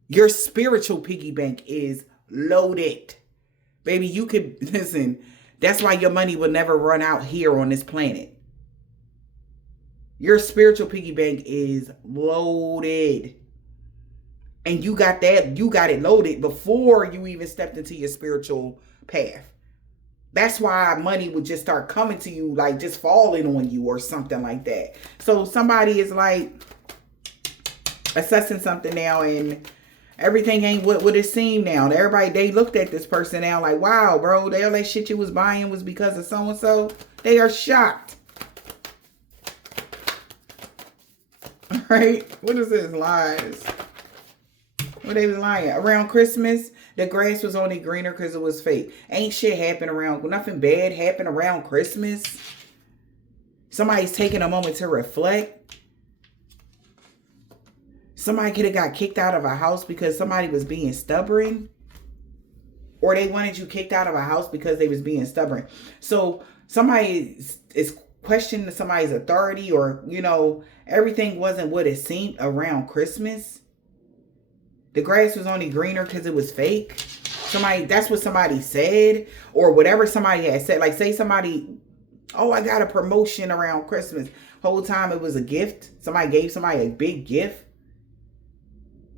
Your spiritual piggy bank is loaded. Baby, you could, listen, that's why your money will never run out here on this planet. Your spiritual piggy bank is loaded. And you got it loaded before you even stepped into your spiritual path. That's why money would just start coming to you, like just falling on you or something like that. So somebody is like assessing something now, and everything ain't what it seemed now. Everybody, they looked at this person now like, wow, bro, all that shit you was buying was because of so-and-so. They are shocked. All right? What is this? Lies. What they was lying? Around Christmas, the grass was only greener because it was fake. Ain't shit happen around, nothing bad happened around Christmas. Somebody's taking a moment to reflect. Somebody could have got kicked out of a house because somebody was being stubborn. Or they wanted you kicked out of a house because they was being stubborn. So somebody is questioning somebody's authority, or, you know, everything wasn't what it seemed around Christmas. The grass was only greener because it was fake. That's what somebody said, or whatever somebody had said. Like, say somebody, oh, I got a promotion around Christmas. Whole time it was a gift. Somebody gave somebody a big gift,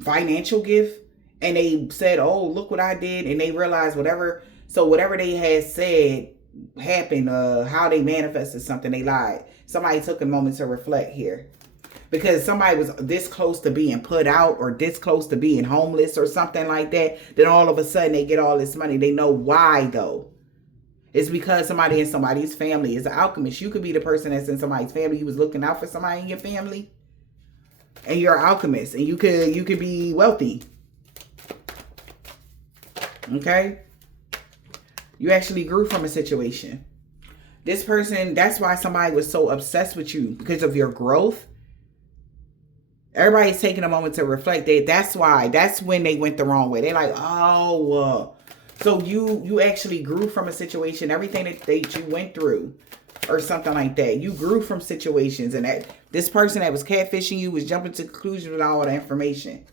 financial gift, and they said, oh, look what I did. And they realized whatever they had said happened, how they manifested something, they lied. Somebody took a moment to reflect here. Because somebody was this close to being put out, or this close to being homeless or something like that. Then all of a sudden they get all this money. They know why though. It's because somebody in somebody's family is an alchemist. You could be the person that's in somebody's family. You was looking out for somebody in your family. And you're an alchemist. And you could be wealthy. Okay? You actually grew from a situation. This person, that's why somebody was so obsessed with you. Because of your growth. Everybody's taking a moment to reflect. That's when they went the wrong way. They're like, oh, so you actually grew from a situation, everything that you went through or something like that. You grew from situations, and that this person that was catfishing you was jumping to conclusions with all the information.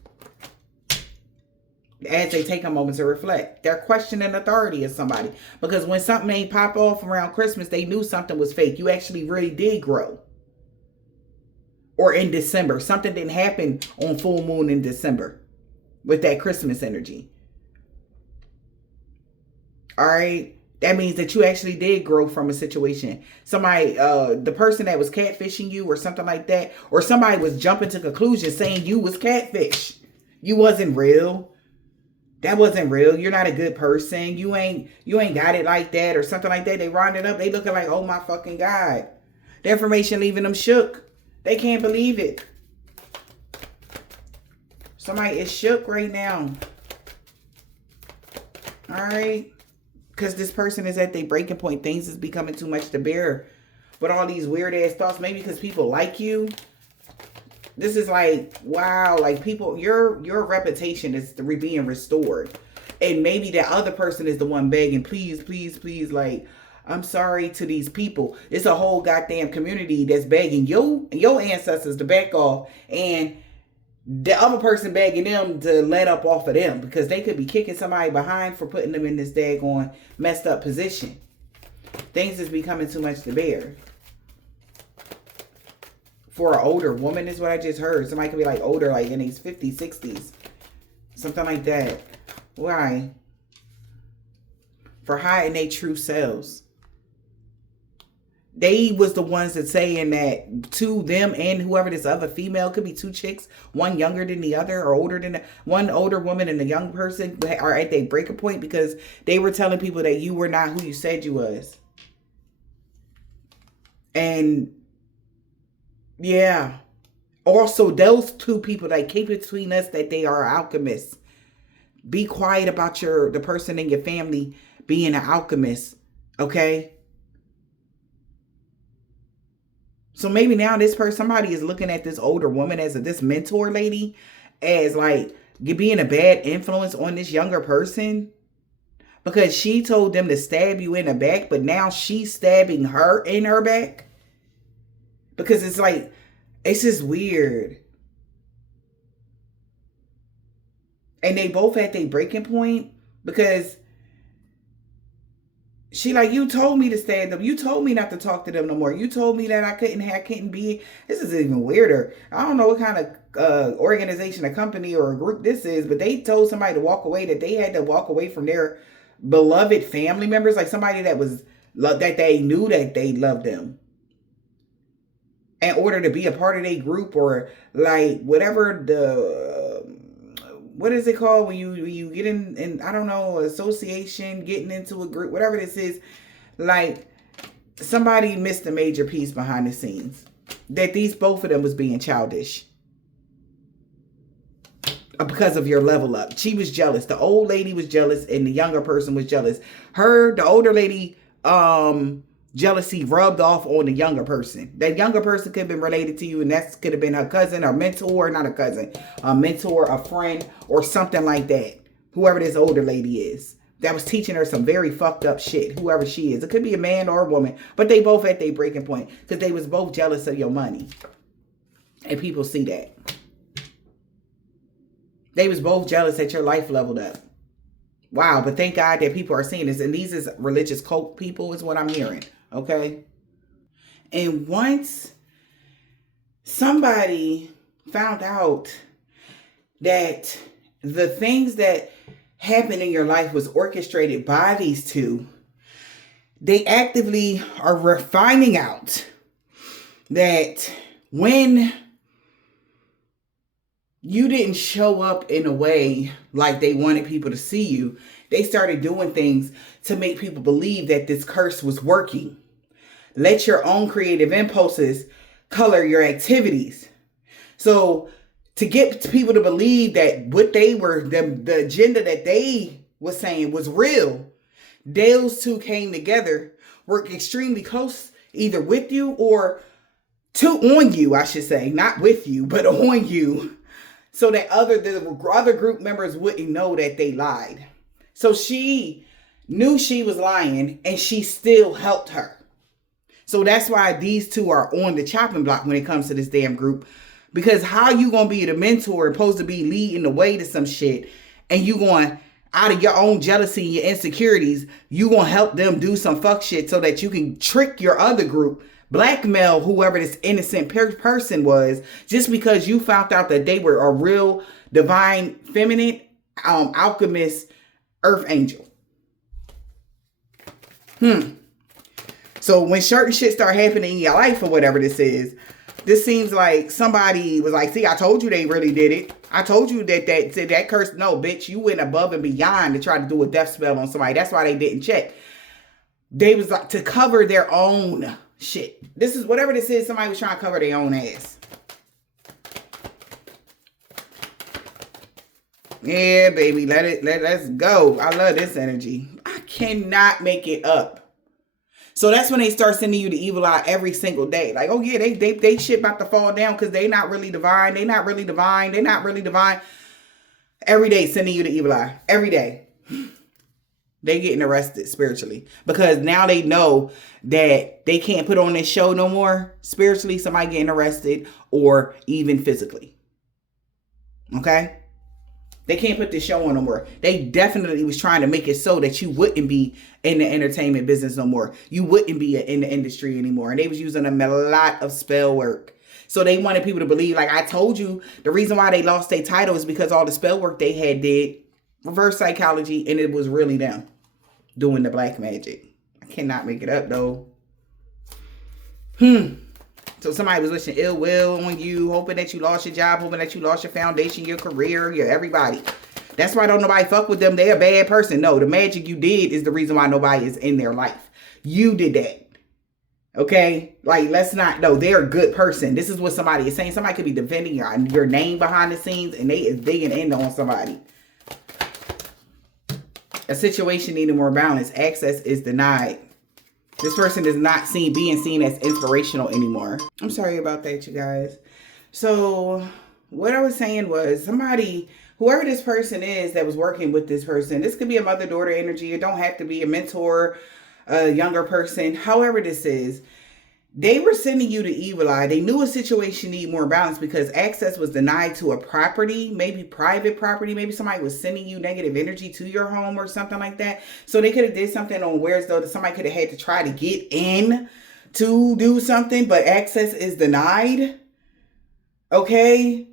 As they take a moment to reflect, they're questioning authority of somebody, because when something ain't pop off around Christmas, they knew something was fake. You actually really did grow. Or in December. Something didn't happen on full moon in December with that Christmas energy. All right. That means that you actually did grow from a situation. Somebody, the person that was catfishing you or something like that, or somebody was jumping to conclusions saying you was catfish. You wasn't real. That wasn't real. You're not a good person. You ain't got it like that or something like that. They rounded up. They looking like, oh my fucking God. The information leaving them shook. They can't believe it. Somebody is shook right now. All right. Because this person is at their breaking point. Things is becoming too much to bear. But all these weird ass thoughts, maybe because people like you. This is like, wow, like people, your reputation is being restored. And maybe that other person is the one begging, please, please, please, like, I'm sorry to these people. It's a whole goddamn community that's begging your ancestors to back off, and the other person begging them to let up off of them, because they could be kicking somebody behind for putting them in this daggone messed up position. Things is becoming too much to bear. For an older woman is what I just heard. Somebody could be like older, like in these 50s, 60s. Something like that. Why? For hiding their true selves. They was the ones that saying that to them and whoever this other female, could be two chicks, one younger than the other or older than one older woman and a young person are at their breaking point, because they were telling people that you were not who you said you was. And yeah, also those two people that keep it between us that they are alchemists. Be quiet about the person in your family being an alchemist, okay? So maybe now this person, somebody is looking at this older woman as this mentor lady as like being a bad influence on this younger person because she told them to stab you in the back, but now she's stabbing her in her back. Because it's like, it's just weird. And they both at their breaking point because she like, you told me to stab them. You told me not to talk to them no more. You told me that I couldn't be. This is even weirder. I don't know what kind of organization, a company or a group this is, but they told somebody to walk away, that they had to walk away from their beloved family members, like somebody that was that they knew that they loved them, in order to be a part of their group, or like whatever what is it called when you get in I don't know, association, getting into a group, whatever this is. Like somebody missed a major piece behind the scenes, that both of them was being childish because of your level up. She was jealous. The old lady was jealous and the younger person was jealous. The older lady, jealousy rubbed off on the younger person. That younger person could have been related to you, and that could have been her cousin, or mentor, not a cousin, a mentor, a friend, or something like that. Whoever this older lady is, that was teaching her some very fucked up shit, whoever she is. It could be a man or a woman, but they both at their breaking point because they was both jealous of your money. And people see that. They was both jealous that your life leveled up. Wow, but thank God that people are seeing this. And these is religious cult people is what I'm hearing. Okay? And once somebody found out that the things that happened in your life was orchestrated by these two, they actively are finding out that when you didn't show up in a way like they wanted people to see you, they started doing things to make people believe that this curse was working. Let your own creative impulses color your activities. So to get people to believe that what they were, the agenda that they was saying was real, those two came together, worked extremely close, either with you or on you, I should say, not with you, but on you. So that the other group members wouldn't know that they lied. So she knew she was lying and she still helped her. So that's why these two are on the chopping block when it comes to this damn group. Because how you going to be the mentor, supposed to be leading the way to some shit, and you going out of your own jealousy and your insecurities, you going to help them do some fuck shit so that you can trick your other group, blackmail whoever this innocent person was, just because you found out that they were a real divine feminine alchemist earth angel. So when certain shit start happening in your life or whatever this seems like somebody was like, see, I told you they really did it. I told you that curse. No, bitch, you went above and beyond to try to do a death spell on somebody. That's why they didn't check. They was like to cover their own shit. This is whatever this is. Somebody was trying to cover their own ass. Yeah, baby. Let's go. I love this energy. I cannot make it up. So that's when they start sending you the evil eye every single day. Like, oh yeah, they shit about to fall down because they not really divine. They not really divine. They not really divine. Every day sending you the evil eye. Every day. They getting arrested spiritually. Because now they know that they can't put on this show no more. Spiritually, somebody getting arrested or even physically. Okay? They can't put this show on no more. They definitely was trying to make it so that you wouldn't be in the entertainment business no more. You wouldn't be in the industry anymore. And they was using a lot of spell work. So they wanted people to believe, like I told you, the reason why they lost their title is because all the spell work they had did reverse psychology, and it was really them doing the black magic. I cannot make it up though. So somebody was wishing ill will on you, hoping that you lost your job, hoping that you lost your foundation, your career, your everybody. That's why don't nobody fuck with them. They're a bad person. No, the magic you did is the reason why nobody is in their life. You did that. Okay? Like, let's not, no, they're a good person. This is what somebody is saying. Somebody could be defending your name behind the scenes, and they is digging in on somebody. A situation needing more balance. Access is denied. This person is not being seen as inspirational anymore. I'm sorry about that, you guys. So what I was saying was somebody, whoever this person is that was working with this person, this could be a mother-daughter energy. It don't have to be a mentor, a younger person. However this is, they were sending you the evil eye. They knew a situation needed more balance because access was denied to a property, maybe private property. Maybe somebody was sending you negative energy to your home or something like that. So they could have did something on where as though that somebody could have had to try to get in to do something, but access is denied. Okay?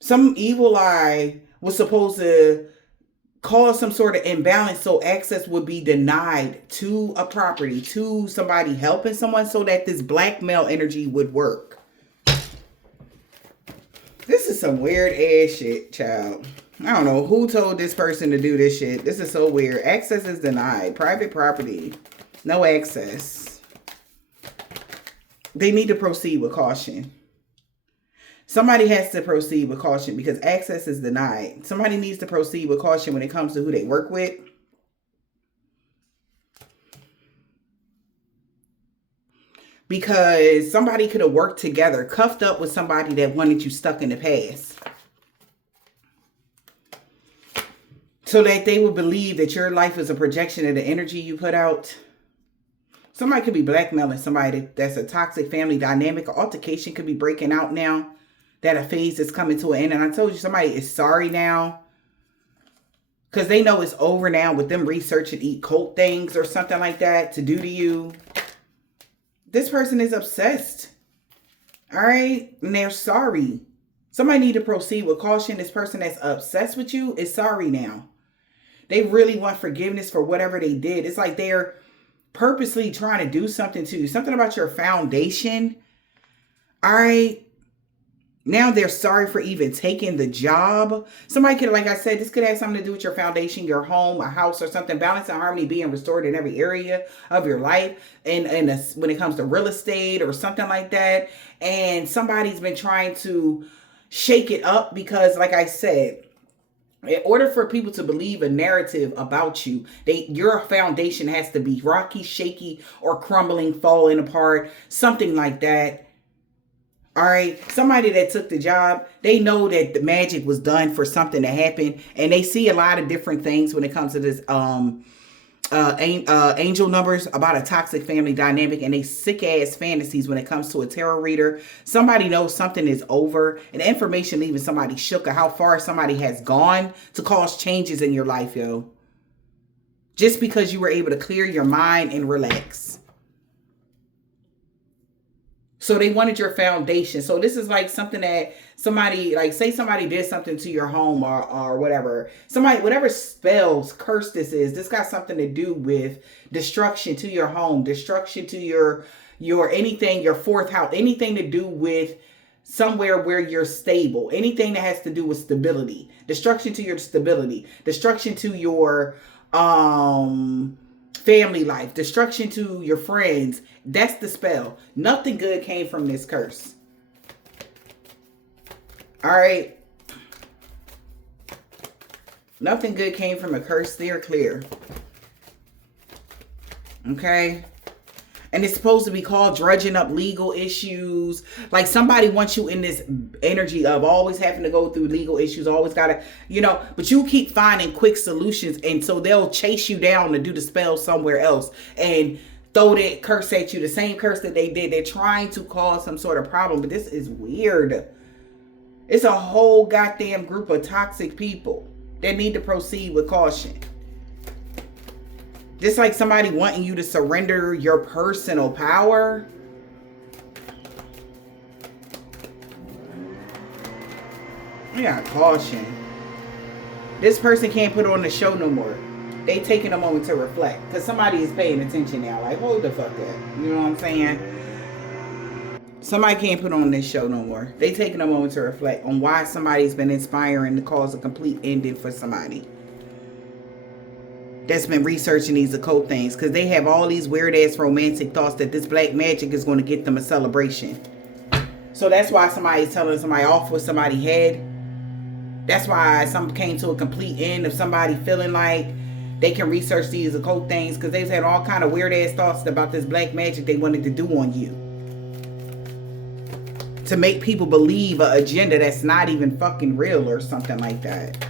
Some evil eye was supposed to cause some sort of imbalance so access would be denied to a property, to somebody helping someone, so that this blackmail energy would work. This is some weird ass shit, child. I don't know who told this person to do this shit. This is so weird. Access is denied. Private property. No access. They need to proceed with caution. Somebody has to proceed with caution because access is denied. Somebody needs to proceed with caution when it comes to who they work with. Because somebody could have worked together, cuffed up with somebody that wanted you stuck in the past. So that they would believe that your life is a projection of the energy you put out. Somebody could be blackmailing somebody that's a toxic family dynamic. An altercation could be breaking out now. That a phase is coming to an end. And I told you somebody is sorry now. Because they know it's over now with them researching occult things or something like that to do to you. This person is obsessed. All right? And they're sorry. Somebody need to proceed with caution. This person that's obsessed with you is sorry now. They really want forgiveness for whatever they did. It's like they're purposely trying to do something to you. Something about your foundation. All right? Now they're sorry for even taking the job. Somebody could, like I said, this could have something to do with your foundation, your home, a house or something. Balance and harmony being restored in every area of your life. And when it comes to real estate or something like that. And somebody's been trying to shake it up because, like I said, in order for people to believe a narrative about you, your foundation has to be rocky, shaky, or crumbling, falling apart, something like that. All right, somebody that took the job, they know that the magic was done for something to happen, and they see a lot of different things when it comes to this angel numbers about a toxic family dynamic, and they sick ass fantasies when it comes to a tarot reader. Somebody knows something is over, and the information leaving somebody shook of how far somebody has gone to cause changes in your life, yo. Just because you were able to clear your mind and relax. So they wanted your foundation. So this is like something that somebody, like say somebody did something to your home or whatever. Somebody, whatever spells, curse this got something to do with destruction to your home, destruction to your anything, your fourth house, anything to do with somewhere where you're stable, anything that has to do with stability, destruction to your stability, destruction to your, family life, destruction to your friends. That's the spell. Nothing good came from this curse. All right. Nothing good came from a curse. Steer clear. Okay. And it's supposed to be called drudging up legal issues. Like somebody wants you in this energy of always having to go through legal issues, always got to, but you keep finding quick solutions. And so they'll chase you down to do the spell somewhere else and throw that curse at you, the same curse that they did. They're trying to cause some sort of problem, but this is weird. It's a whole goddamn group of toxic people that need to proceed with caution. Just like somebody wanting you to surrender your personal power. Yeah, caution. This person can't put on the show no more. They taking a moment to reflect. Because somebody is paying attention now. Like, hold the fuck up. You know what I'm saying? Somebody can't put on this show no more. They taking a moment to reflect on why somebody's been inspiring to cause a complete ending for somebody that's been researching these occult things, because they have all these weird ass romantic thoughts that this black magic is going to get them a celebration. So that's why somebody's telling somebody off what somebody had. That's why some came to a complete end of somebody feeling like They can research these occult things because they've had all kind of weird ass thoughts about this black magic they wanted to do on you. To make people believe an agenda that's not even fucking real or something like that.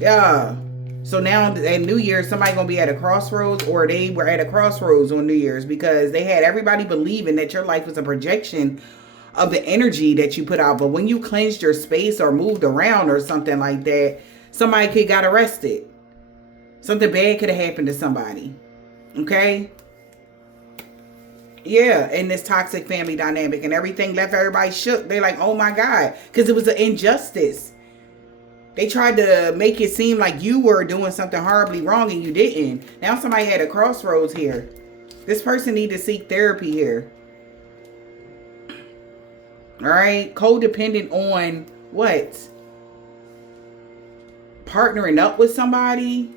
Yeah. So now at New Year's, somebody gonna be at a crossroads, or they were at a crossroads on New Year's because they had everybody believing that your life was a projection of the energy that you put out. But when you cleansed your space or moved around or something like that, somebody could got arrested. Something bad could have happened to somebody. Okay? Yeah, in this toxic family dynamic, and everything left everybody shook. They like, oh my God, because it was an injustice. They tried to make it seem like you were doing something horribly wrong and you didn't. Now somebody had a crossroads here. This person need to seek therapy here. All right, codependent on what? Partnering up with somebody.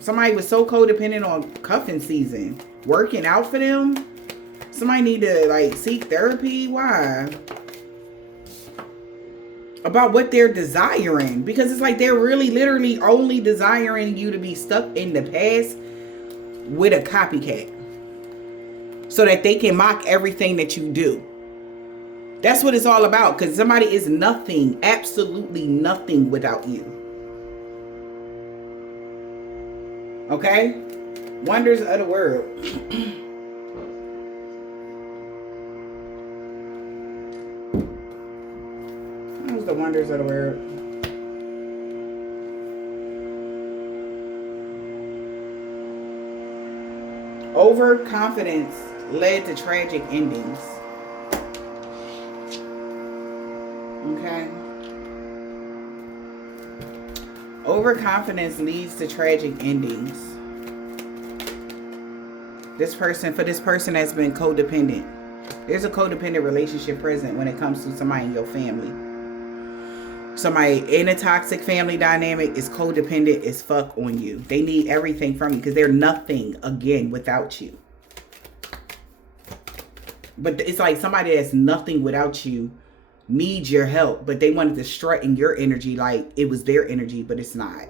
Somebody was so codependent on cuffing season. Working out for them. Somebody need to like seek therapy. Why? About what they're desiring. Because it's like they're really literally only desiring you to be stuck in the past with a copycat. So that they can mock everything that you do. That's what it's all about. Because somebody is nothing, absolutely nothing without you. Okay? Wonders of the world. What's the wonders of the world? Overconfidence led to tragic endings. Okay. Overconfidence leads to tragic endings. For this person that's been codependent. There's a codependent relationship present when it comes to somebody in your family. Somebody in a toxic family dynamic is codependent as fuck on you. They need everything from you because they're nothing again without you. But it's like somebody that's nothing without you needs your help, but they wanted to strut in your energy like it was their energy, but it's not.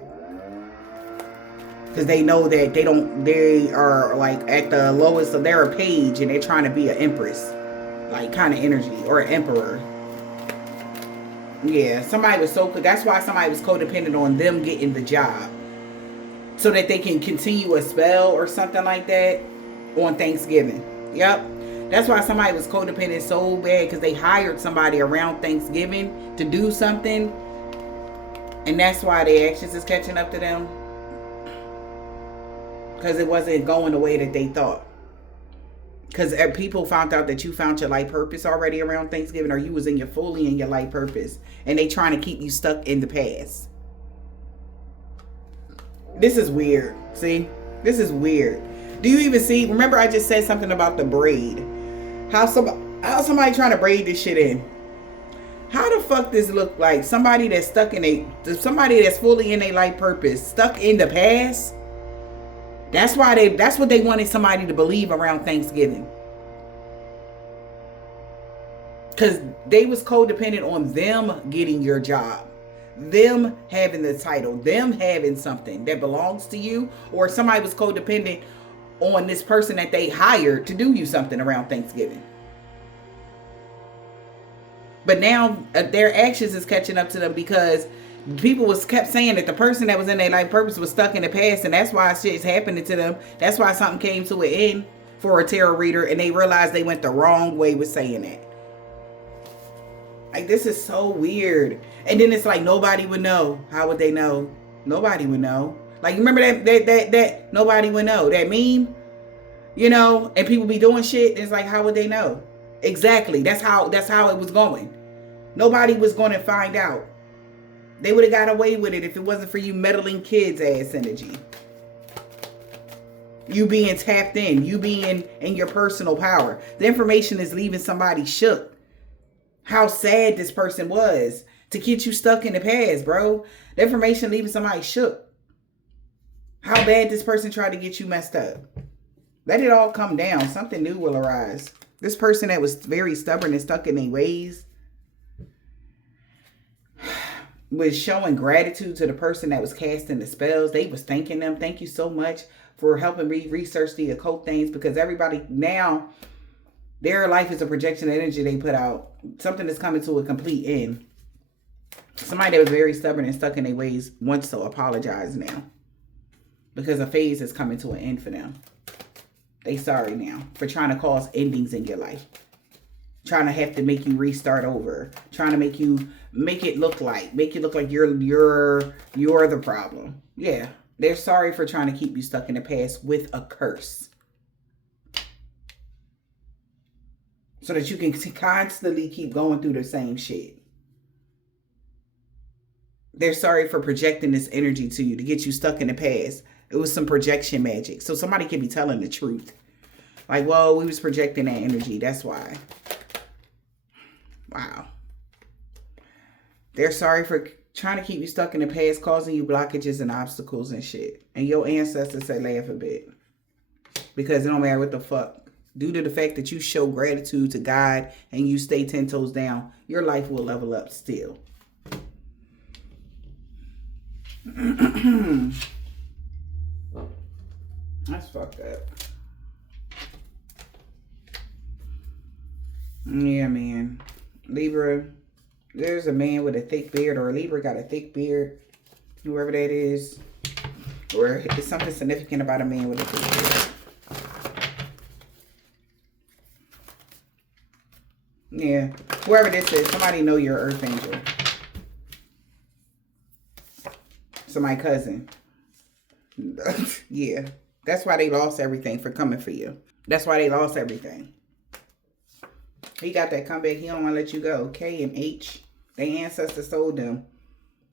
Because they know that they are like at the lowest of their page and they're trying to be an empress. Like kind of energy. Or an emperor. Yeah, somebody was that's why somebody was codependent on them getting the job. So that they can continue a spell or something like that on Thanksgiving. Yep. That's why somebody was codependent so bad because they hired somebody around Thanksgiving to do something. And that's why their actions is catching up to them. Because it wasn't going the way that they thought. Because people found out that you found your life purpose already around Thanksgiving, or you was fully in your life purpose. And they trying to keep you stuck in the past. This is weird. See? This is weird. Do you even see? Remember I just said something about the braid. How somebody trying to braid this shit in? How the fuck does it look like somebody that's stuck in somebody that's fully in their life purpose, stuck in the past? That's what they wanted somebody to believe around Thanksgiving. Because they was codependent on them getting your job. Them having the title. Them having something that belongs to you. Or somebody was codependent on this person that they hired to do you something around Thanksgiving. But now their actions is catching up to them because people kept saying that the person that was in their life purpose was stuck in the past, and that's why shit's happening to them. That's why something came to an end for a tarot reader, and they realized they went the wrong way with saying that. Like, this is so weird. And then it's like nobody would know. How would they know? Nobody would know. Like, remember that nobody would know, that meme, you know, and people be doing shit. And it's like, how would they know? Exactly. That's how it was going. Nobody was going to find out. They would have got away with it if it wasn't for you meddling kids ass energy. You being tapped in. You being in your personal power. The information is leaving somebody shook. How sad this person was to get you stuck in the past, bro. The information leaving somebody shook. How bad this person tried to get you messed up. Let it all come down. Something new will arise. This person that was very stubborn and stuck in their ways. was showing gratitude to the person that was casting the spells. They was thanking them. Thank you so much for helping me research the occult things, because everybody now, their life is a projection of energy they put out. Something that's coming to a complete end. Somebody that was very stubborn and stuck in their ways wants to apologize now, because a phase is coming to an end for them. They sorry now for trying to cause endings in your life. Trying to have to make you restart over. Trying to make you look like you're the problem. Yeah. They're sorry for trying to keep you stuck in the past with a curse. So that you can constantly keep going through the same shit. They're sorry for projecting this energy to you to get you stuck in the past. It was some projection magic. So somebody can be telling the truth. Like, well, we was projecting that energy. That's why. Wow. They're sorry for trying to keep you stuck in the past, causing you blockages and obstacles and shit. And your ancestors say laugh a bit. Because it don't matter what the fuck. Due to the fact that you show gratitude to God and you stay 10 toes down, your life will level up still. That's fucked up. Yeah, man. Libra, there's a man with a thick beard, or a Libra got a thick beard, whoever that is, or it's something significant about a man with a thick beard. Yeah, whoever this is, somebody know you're Earth Angel. So my cousin. Yeah, that's why they lost everything for coming for you. That's why they lost everything. He got that comeback. He don't want to let you go. K and H, their ancestors told them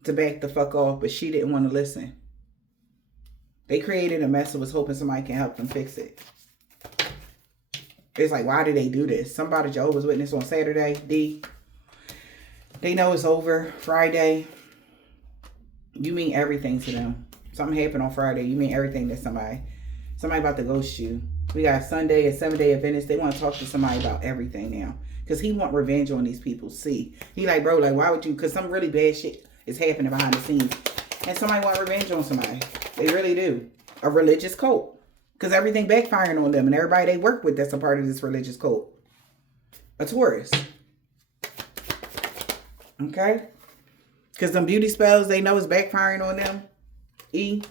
to back the fuck off, but she didn't want to listen. They created a mess and was hoping somebody can help them fix it. It's like, why did they do this? Somebody Jehovah's Witness on Saturday, D. They know it's over. Friday, you mean everything to them. Something happened on Friday. You mean everything to somebody. Somebody about to ghost you. We got Sunday and 7-day Adventist. They want to talk to somebody about everything now. Because he want revenge on these people. See. He like, bro, like, why would you? Because some really bad shit is happening behind the scenes. And somebody want revenge on somebody. They really do. A religious cult. Because everything backfiring on them. And everybody they work with that's a part of this religious cult. A Taurus. Okay? Because them beauty spells they know is backfiring on them. E.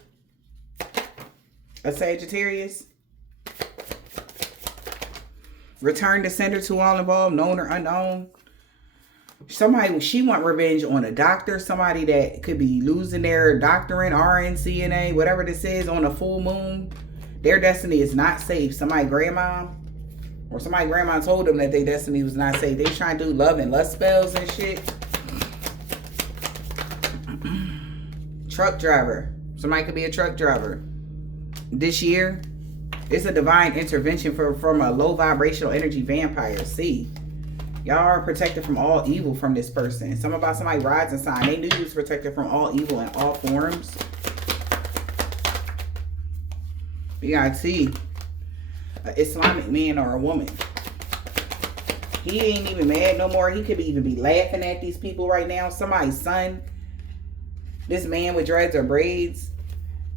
A Sagittarius. Return to sender to all involved, known or unknown. Somebody, she want revenge on a doctor. Somebody that could be losing their doctorate, RN, CNA, whatever this is, on a full moon. Their destiny is not safe. Somebody grandma, or somebody grandma told them that their destiny was not safe. They trying to do love and lust spells and shit. Truck driver. Somebody could be a truck driver. This year, it's a divine intervention from a low vibrational energy vampire. See, y'all are protected from all evil from this person. Something about somebody rising sign. They knew you was protected from all evil in all forms. You gotta see, an Islamic man or a woman. He ain't even mad no more. He could even be laughing at these people right now. Somebody's son. This man with dreads or braids.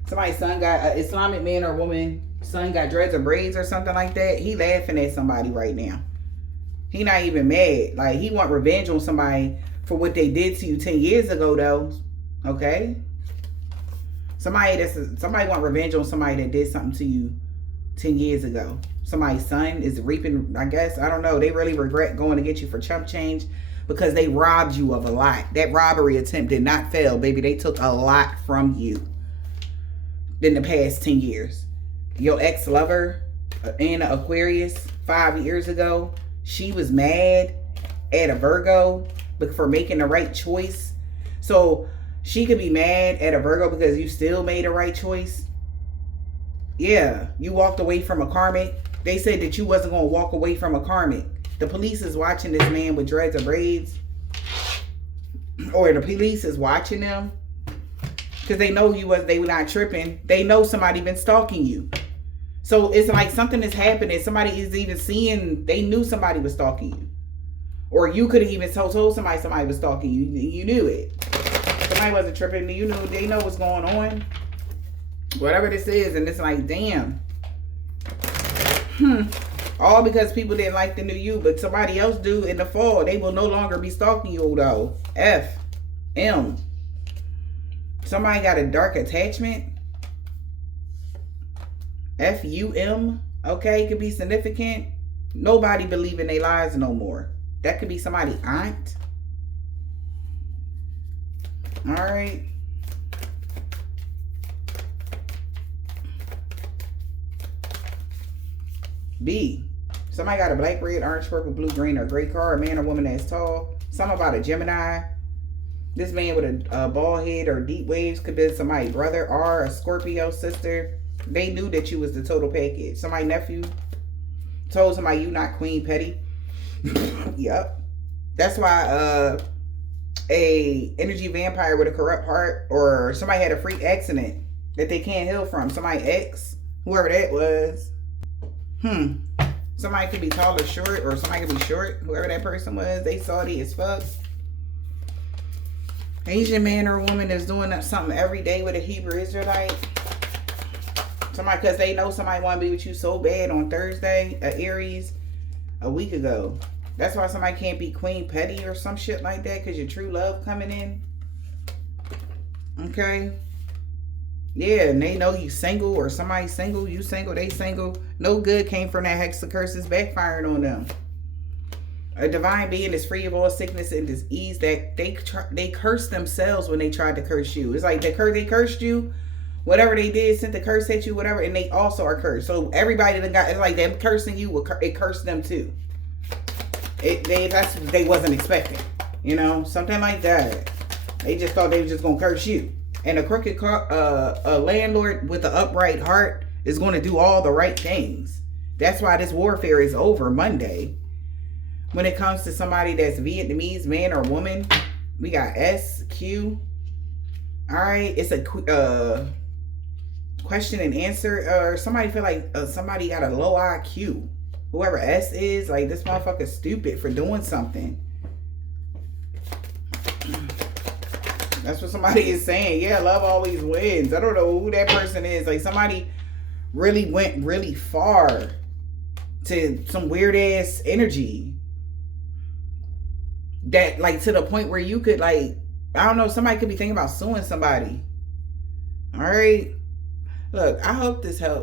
Somebody's son got, an Islamic man or woman, son got dreads or braids or something like that. He laughing at somebody right now. He not even mad. Like, he want revenge on somebody for what they did to you 10 years ago, though. Okay? Somebody want revenge on somebody that did something to you 10 years ago. Somebody's son is reaping, I guess, I don't know. They really regret going to get you for chump change because they robbed you of a lot. That robbery attempt did not fail, baby. They took a lot from you in the past 10 years. Your ex-lover, Anna Aquarius, 5 years ago, she was mad at a Virgo for making the right choice. So she could be mad at a Virgo because you still made the right choice. Yeah, you walked away from a karmic. They said that you wasn't going to walk away from a karmic. The police is watching this man with dreads or braids. Or the police is watching them. Because they know they were not tripping. They know somebody been stalking you. So it's like something is happening. Somebody is even seeing, they knew somebody was stalking you. Or you could have even told somebody was stalking you. You knew it. somebody wasn't tripping. You know, they know what's going on. Whatever this is, and it's like, damn. All because people didn't like the new you, but somebody else do in the fall. They will no longer be stalking you though. F.M. Somebody got a dark attachment. F.U.M. Okay, it could be significant. Nobody believe in their lies no more. That could be somebody's aunt. All right. B. Somebody got a black, red, orange, purple, blue, green, or gray car. A man or woman that's tall. Something about a Gemini. This man with a bald head or deep waves could be somebody's brother or a Scorpio sister. They knew that you was the total package. Somebody's nephew told somebody you not Queen Petty. Yep. That's why a energy vampire with a corrupt heart, or somebody had a freak accident that they can't heal from. Somebody ex, whoever that was. Somebody could be tall or short, or somebody could be short. Whoever that person was, they salty as fuck. Asian man or woman that's doing something every day with a Hebrew Israelite. Somebody, because they know somebody want to be with you so bad on Thursday, Aries, a week ago. That's why somebody can't be Queen Petty or some shit like that, because your true love coming in. Okay. Yeah, and they know you single, or somebody single, you single, they single. No good came from that hex of curses backfired on them. A divine being is free of all sickness and disease. That they cursed themselves when they tried to curse you. It's like they cursed you. Whatever they did, sent the curse at you, whatever, and they also are cursed. So everybody that got, it's like them cursing you, it cursed them too. That's what they wasn't expecting. You know, something like that. They just thought they was just gonna curse you. And a crooked a landlord with an upright heart is going to do all the right things. That's why this warfare is over Monday. When it comes to somebody that's Vietnamese, man or woman, we got S, Q. All right, it's a question and answer. Or somebody feel like somebody got a low IQ. Whoever S is, like, this motherfucker's stupid for doing something. That's what somebody is saying. Yeah, love always wins. I don't know who that person is. Like, somebody really went really far to some weird ass energy. That, like, to the point where you could, like, I don't know, somebody could be thinking about suing somebody. All right. Look, I hope this helps.